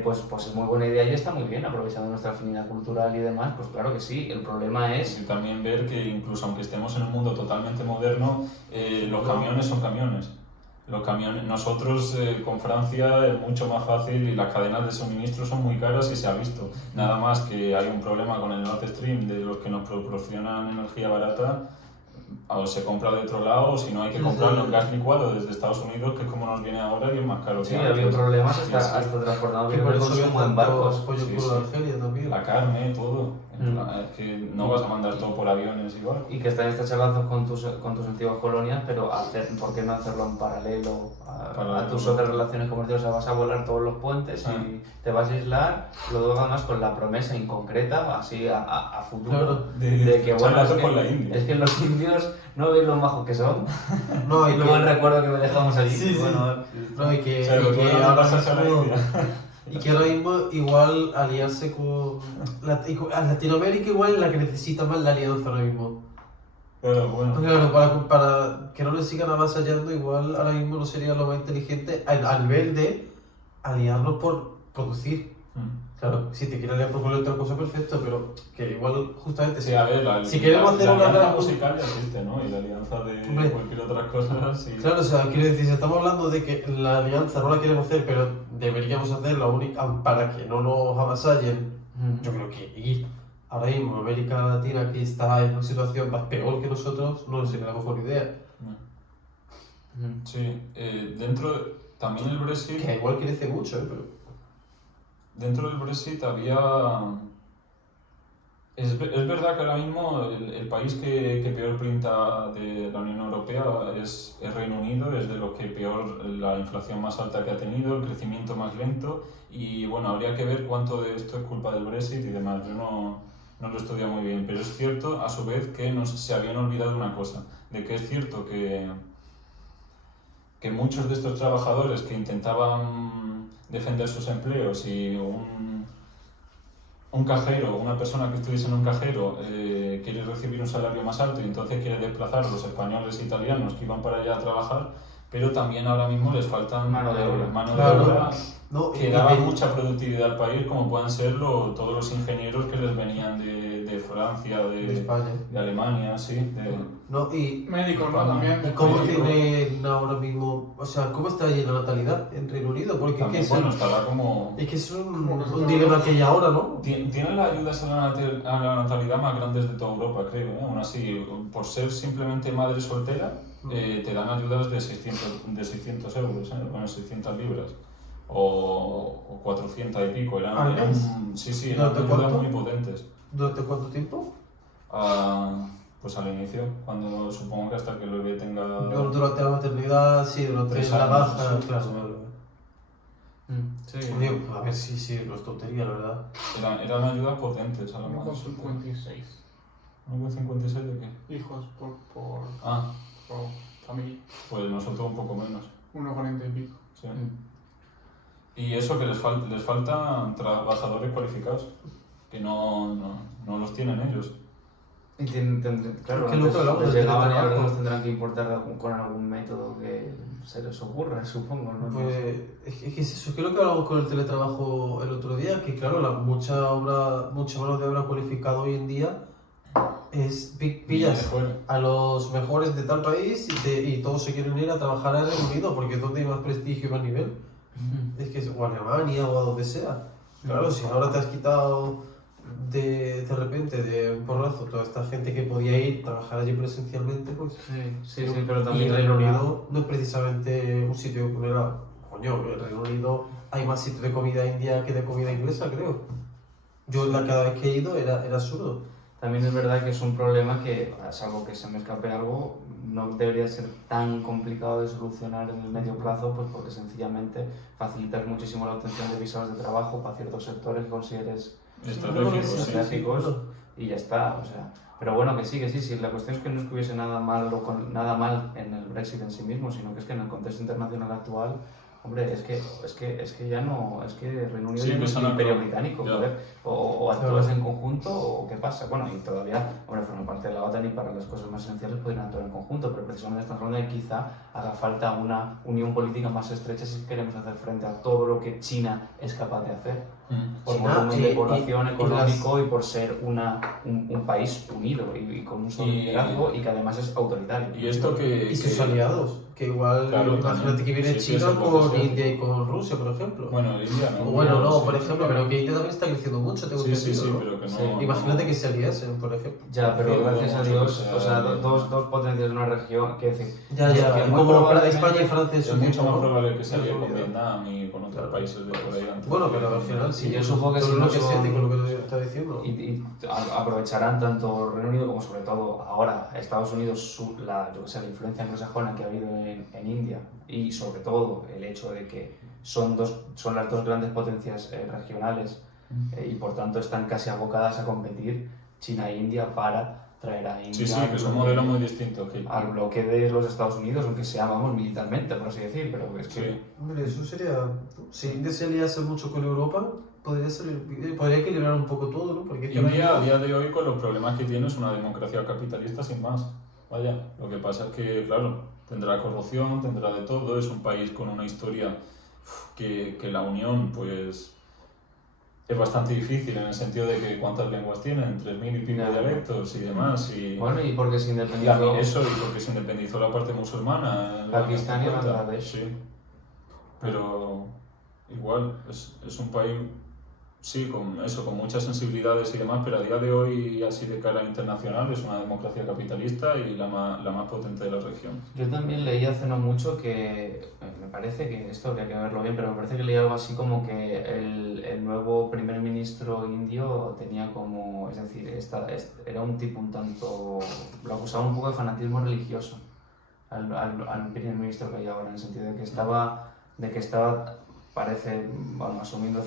pues es muy buena idea y está muy bien, aprovechando nuestra afinidad cultural y demás, pues claro que sí. El problema es... Y también ver que incluso aunque estemos en un mundo totalmente moderno, los camiones son camiones. Los camiones, nosotros con Francia es mucho más fácil y las cadenas de suministro son muy caras y se ha visto. Nada más que hay un problema con el Nord Stream de los que nos proporcionan energía barata, o se compra de otro lado, o si no hay que comprarlo en gas licuado desde Estados Unidos, que es como nos viene ahora y es más caro Sí, que ha habido antes. problemas Sí, hasta sí. transportando Que bien por el eso había consumo en tanto barcos. pollo Sí, crudo sí. de Argelia también. La carne, todo. En Mm. plan, es que no vas a mandar todo por aviones igual. Y que están estrechando con tus antiguas colonias, pero ¿por qué no hacerlo en paralelo a tus otras relaciones comerciales? O sea, vas a volar todos los puentes y te vas a aislar, luego además con la promesa inconcreta, así a futuro, Claro. de que bueno, charlazo con la India. es que los indios no veis lo majos que son. No, Y luego el recuerdo que me dejamos allí. Sí, sí. Bueno, No, y que, O sea, lo y que que no ahora pasas a la mismo, India. y que ahora mismo igual aliarse con a Latinoamérica igual es la que necesita más la alianza ahora mismo. Pero bueno. Porque claro, para que no le sigan avasallando, igual ahora mismo no sería lo más inteligente a nivel de aliarnos por producir. Claro, si te quieres aliar por cualquier otra cosa, perfecto, pero que igual justamente Sí, a ver, si queremos hacer la una alianza gran- musical ya existe, ¿no? Y la alianza de Hombre. cualquier otra cosa, sí. Claro, o sea, quiero decir, si estamos hablando de que la alianza no la queremos hacer, pero deberíamos hacerla para que no nos avasallen, yo creo que ir ahora mismo a América Latina, que está en una situación más peor que nosotros, no sería la mejor idea. Sí, también el Brexit, Que igual crece mucho, pero... dentro del Brexit había... Es verdad que ahora mismo el país que peor pinta de la Unión Europea es Reino Unido, es de los que peor la inflación más alta que ha tenido, el crecimiento más lento y bueno, habría que ver cuánto de esto es culpa del Brexit y demás. Yo no lo he estudiado muy bien, pero es cierto a su vez que se habían olvidado una cosa, de que es cierto que muchos de estos trabajadores que intentaban defender sus empleos y un cajero, una persona que estuviese en un cajero quiere recibir un salario más alto y entonces quiere desplazar a los españoles e italianos que iban para allá a trabajar, pero también ahora mismo les faltan Mano de obra. mano de Claro. obra No, que daba mucha productividad al país, como puedan ser todos los ingenieros que les venían de Francia, de España. de Alemania, sí. No, y Médicos, ¿no? También. ¿y cómo médicos. tienen ahora mismo, o sea, cómo está allí la natalidad en Reino Unido? Porque También, es bueno, estará como... es que es un dilema que hay ahora, ¿no? Tienen las ayudas a la natalidad más grandes de toda Europa, creo. Aún así, por ser simplemente madre soltera, te dan ayudas de 600 euros, bueno, 600 libras. O 400 y pico. ¿Al mes? Sí, eran ¿Durante ayudas cuánto? muy potentes. ¿Durante cuánto tiempo? Pues al inicio, cuando supongo que hasta que el bebé tenga... Durante la maternidad, sí, durante 3 la años, baja, sí. claro. Sí. Digo, a ver, sí, no es tontería, la verdad. Eran ayudas potentes a la Uno con madre. 56 ¿1,56 de qué? hijos por familia. Pues nosotros un poco menos. 1,40 y pico. Sí. Y eso que les faltan trabajadores cualificados, que no los tienen ellos. Y claro, ¿Qué loco, antes loco, llegaban y trabajo? ahora los tendrán que importar con algún método que se les ocurra, supongo, ¿no? Pues, es que es eso, creo que hablamos con el teletrabajo el otro día, que claro, mucha mano de obra cualificada hoy en día es Viene de pillas fuera. a los mejores de tal país y todos se quieren ir a trabajar al Reino Unido porque es donde hay más prestigio y más nivel. Es que es o Alemania o a donde sea. Claro, si ahora te has quitado de repente de un porrazo toda esta gente que podía ir a trabajar allí presencialmente, pues... Sí, pero también Y el Reino Unido no es precisamente un sitio de comida... Coño, en el Reino Unido hay más sitios de comida india que de comida inglesa, creo. Yo cada vez que he ido era absurdo. También es verdad que es un problema que, salvo que se me escape algo, no debería ser tan complicado de solucionar en el medio plazo, pues porque sencillamente facilitas muchísimo la obtención de visados de trabajo para ciertos sectores que consideres estratégicos y ya está, o sea. Pero bueno, que sí, la cuestión es que no es que hubiese nada mal en el Brexit en sí mismo, sino que es que en el contexto internacional actual, hombre, es que ya no, es que Reino Unido Sí, ya no que es son un imperio algo- británico, ya. joder, o actúas en conjunto o qué pasa, bueno, y todavía, hombre, forman parte de la OTAN y para las cosas más esenciales podrían actuar en conjunto, pero precisamente estamos hablando de que quizá haga falta una unión política más estrecha si queremos hacer frente a todo lo que China es capaz de hacer. Por China, volumen de y población las- económico y por ser un país unido y con un solo Y- liderazgo y que además es autoritario. Y esto Y sus aliados, que igual, Claro, imagínate también. que viene Sí, sí, China eso puede con ser. India y con Rusia, por ejemplo. Bueno, India no. Bueno, no, sí. por ejemplo, pero que India también está creciendo mucho, tengo Sí, sí, entendido, sí, ¿no? pero que no. Sí. Imagínate no- que se aliasen, por ejemplo. Ya, pero Sí, gracias a mucho Dios, que sea o sea, bien, dos ¿no? potencias de una región, que decir, Ya, que muy como para probablemente- España y Francia en Es su mucho tiempo, más ¿no? probable que se Eso alíe con ya. Vietnam y con otros Claro. países de por ahí antes. Bueno, pero al final sí, Yo supongo que todo si lo no que son- siente con lo que te está diciendo. y aprovecharán tanto Reino Unido como sobre todo ahora Estados Unidos yo que sé, la influencia anglosajona que ha habido en India y sobre todo el hecho de que son las dos grandes potencias regionales y por tanto están casi abocadas a competir China e India para traer a India Sí, sí, que es un modelo muy distinto. Que... al bloque de los Estados Unidos, aunque sea, vamos, militarmente, por así decir, pero es que... Sí. Hombre, eso sería. Si India se aliase mucho con Europa, podría equilibrar un poco todo, ¿no? Porque es que India a día de hoy con los problemas que tiene es una democracia capitalista sin más. Vaya, lo que pasa es que, claro, tendrá corrupción, tendrá de todo, es un país con una historia que la unión, pues, es bastante difícil en el sentido de que cuántas lenguas tienen, 3.000 y pico Ya. dialectos y demás. Y, Bueno, y porque se y independizó eso, y porque se independizó la parte musulmana. en los años Pakistán y 50. Bangladesh. Sí, pero igual, es un país, sí, con eso, con muchas sensibilidades y demás, pero a día de hoy, así de cara internacional, es una democracia capitalista y la más potente de la región. Yo también leí hace no mucho que, me parece que esto habría que verlo bien, pero me parece que leí algo así como que el nuevo primer ministro indio tenía como, es decir, era un tipo un tanto, lo acusaban un poco de fanatismo religioso al primer ministro que hay ahora, en el sentido de que estaba parece, bueno, asumiendo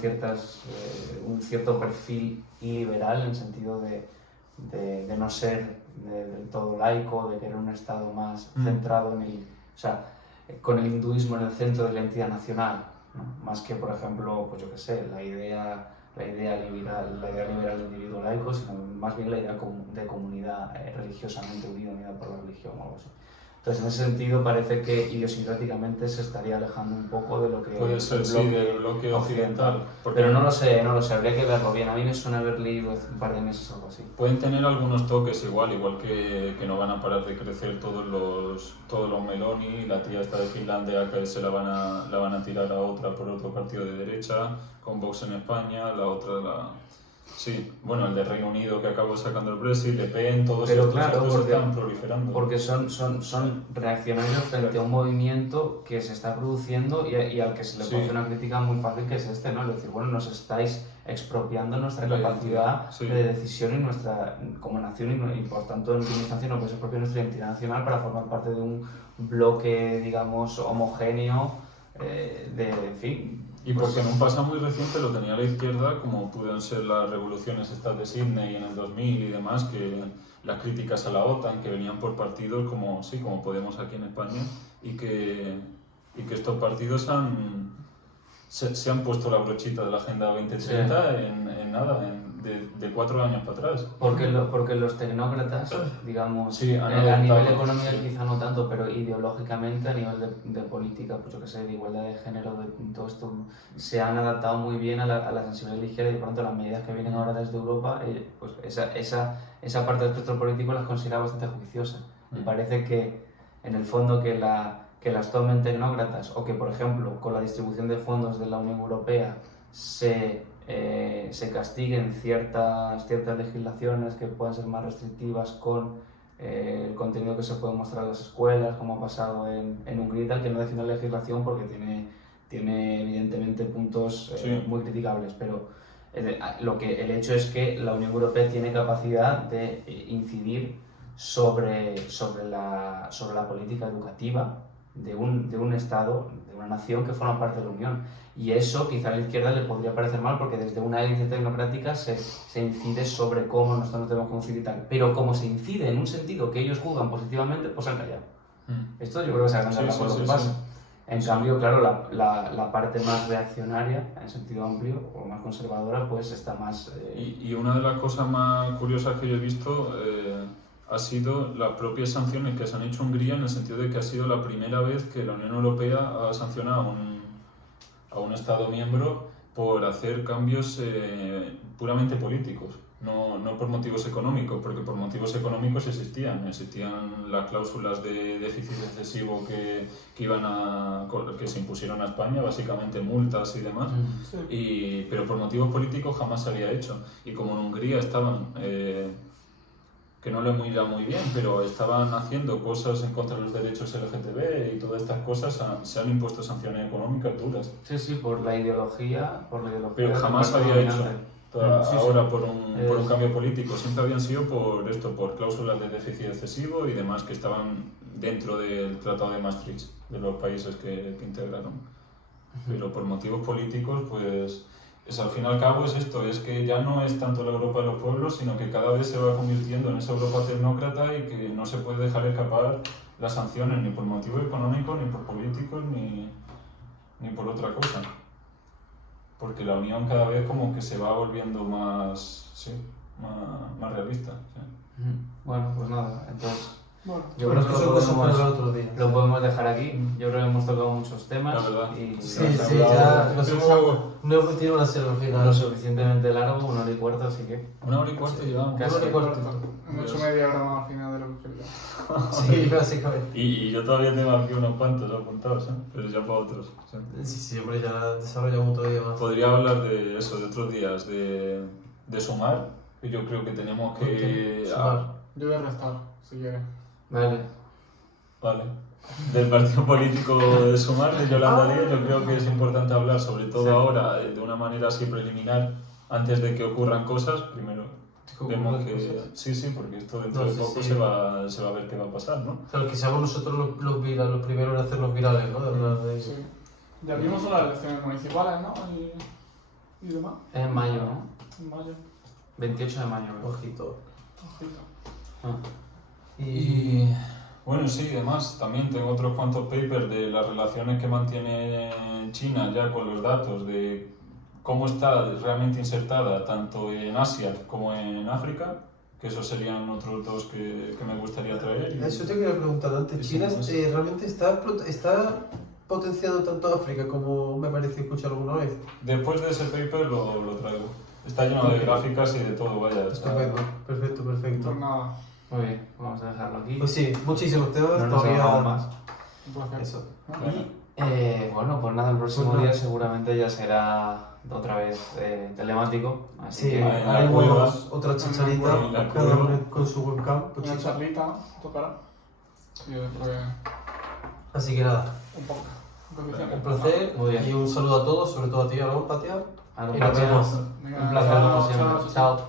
un cierto perfil liberal en el sentido de no ser del todo laico, de querer un Estado más centrado o sea, con el hinduismo en el centro de la entidad nacional, ¿no? Más que, por ejemplo, pues yo qué sé, la idea liberal del individuo laico, sino más bien la idea de comunidad religiosamente unida por la religión o algo así. Entonces, en ese sentido, parece que idiosincráticamente se estaría alejando un poco de lo que Puede ser, el sí, del bloque occidental. Porque Pero no lo sé, habría que verlo bien. A mí me suena haber leído hace un par de meses o algo así. pueden tener algunos toques igual que no van a parar de crecer todos los Meloni, la tía esta de Finlandia que se la van a tirar a otra por otro partido de derecha, con Vox en España, la otra Sí, bueno, el de Reino Unido que acabó sacando el Brexit, Le Pen, todos Pero estos claro, porque- están proliferando. Porque son reaccionarios frente a un movimiento que se está produciendo y al que se le Sí. puede hacer una crítica muy fácil, que es ¿no? Es decir, bueno, nos estáis expropiando nuestra La capacidad identidad, sí. de decisión y nuestra, como nación y por tanto en última instancia no puede expropiar nuestra identidad nacional para formar parte de un bloque, digamos, homogéneo en fin. Y porque en un pasado muy reciente lo tenía la izquierda, como pudieron ser las revoluciones estas de Sydney en el 2000 y demás, que las críticas a la OTAN, que venían por partidos como Podemos aquí en España, y que estos partidos se han puesto la brochita de la Agenda 2030 en nada, de 4 años para atrás. Porque los tecnócratas, digamos, Sí, han a nivel adoptado. económico quizá no tanto, pero ideológicamente a nivel de política, pues yo que sé, de igualdad de género, de todo esto, se han adaptado muy bien a la sensibilidad ligera y de pronto las medidas que vienen ahora desde Europa, pues esa parte del espectro político las considera bastante juiciosa. Y parece que en el fondo que las tomen tecnócratas o que, por ejemplo, con la distribución de fondos de la Unión Europea se castiguen ciertas legislaciones que puedan ser más restrictivas con el contenido que se puede mostrar en las escuelas, como ha pasado en Hungría y tal, que no defiende la legislación porque tiene evidentemente puntos Sí. muy criticables, pero el hecho es que la Unión Europea tiene capacidad de incidir sobre la política educativa de un Estado, de una nación que forma parte de la Unión. Y eso quizá a la izquierda le podría parecer mal porque desde una élite tecnocrática se incide sobre cómo nosotros nos debemos conducir y tal. Pero como se incide en un sentido que ellos juzgan positivamente, pues se han callado. Esto yo creo que se va a Sí, por lo sí, que sí, pasa. sí. En cambio, claro, la parte más reaccionaria, en sentido amplio, o más conservadora, pues está más... Y una de las cosas más curiosas que yo he visto ha sido las propias sanciones que se han hecho a Hungría, en el sentido de que ha sido la primera vez que la Unión Europea ha sancionado a un Estado miembro por hacer cambios puramente políticos, no por motivos económicos, porque por motivos económicos existían las cláusulas de déficit excesivo que que se impusieron a España, básicamente multas y demás, Sí. pero por motivos políticos jamás se había hecho. Y como en Hungría estaban, que no lo he mirado muy bien, pero estaban haciendo cosas en contra de los derechos LGTB y todas estas cosas, se han impuesto sanciones económicas duras. Sí, por la ideología. Pero del jamás partido había hecho. dominante. Ahora por un Es- cambio político, siempre habían sido por cláusulas de déficit excesivo y demás que estaban dentro del Tratado de Maastricht, de los países que integraron. Pero por motivos políticos, pues al fin y al cabo es esto, es que ya no es tanto la Europa de los pueblos, sino que cada vez se va convirtiendo en esa Europa tecnócrata y que no se puede dejar escapar las sanciones ni por motivos económicos, ni por políticos, ni por otra cosa. Porque la Unión cada vez como que se va volviendo más realista. Sí. Bueno, pues nada, entonces Bueno, yo Bueno, creo que son lo cosas para podemos, hablar otro día. lo podemos dejar aquí. Yo creo que hemos tocado muchos temas La verdad. y Sí, Se ha sí, hablado- ya nos se hemos... habló. No hemos tenido una serie al lo final. suficientemente largo, 1 hora y cuarto, así que 1 hora y cuarto llevamos. Casi. Una hora y cuarto. hemos hecho media hora más al final de lo que quería. Sí, básicamente. Y yo todavía tengo aquí unos cuantos apuntados, pero ya para otros. ¿Sí? Sí, hombre, ya desarrollamos todavía más. Podría hablar de eso, de otros días, de sumar, que yo creo que tenemos que... Sumar. Yo voy a restar, si quieres. vale. Vale. Del partido político de Sumar, de Yolanda Díaz, yo creo que es importante hablar, sobre todo Sí. ahora, de una manera así preliminar, antes de que ocurran cosas. Primero vemos que... Sí, porque esto dentro No, de sí, poco sí. se va a ver qué va a pasar, ¿no? O sea, lo que seamos nosotros los primeros en hacernos virales, ¿no? De hablar de Sí. Ya vimos las elecciones municipales, ¿no? Y demás. Es en mayo, ¿no? En mayo. 28 de mayo. creo. Ojito. Ojito. Ah. Y bueno, sí, además también tengo otros cuantos papers de las relaciones que mantiene China ya con los datos, de cómo está realmente insertada tanto en Asia como en África, que esos serían otros dos que me gustaría traer. Eso te quería preguntar antes. Sí, ¿China sí. realmente está potenciando tanto África como me parece escuchar alguna vez? Después de ese paper lo traigo. Está lleno de gráficas y de todo, vaya. está- Perfecto. Pues nada, Muy bien, vamos a dejarlo aquí. Pues sí, muchísimos temas No nos todavía. hagamos más. un placer. Eso. ¿No? Y bueno, pues nada, el próximo Pues nada. día seguramente ya será otra vez telemático. Así Sí, que en la haremos cueva. otra chicharita, En la cada cueva. uno con su webcam, Una cuchita. charlita, ¿no? Tocará. Y después Así que nada, un poco. un placer Muy bien. y un saludo a todos, sobre todo a ti, Alonso, Patia. a la Y nos próxima. vemos. Venga, Un placer chao, como siempre. chao, chao. Chao.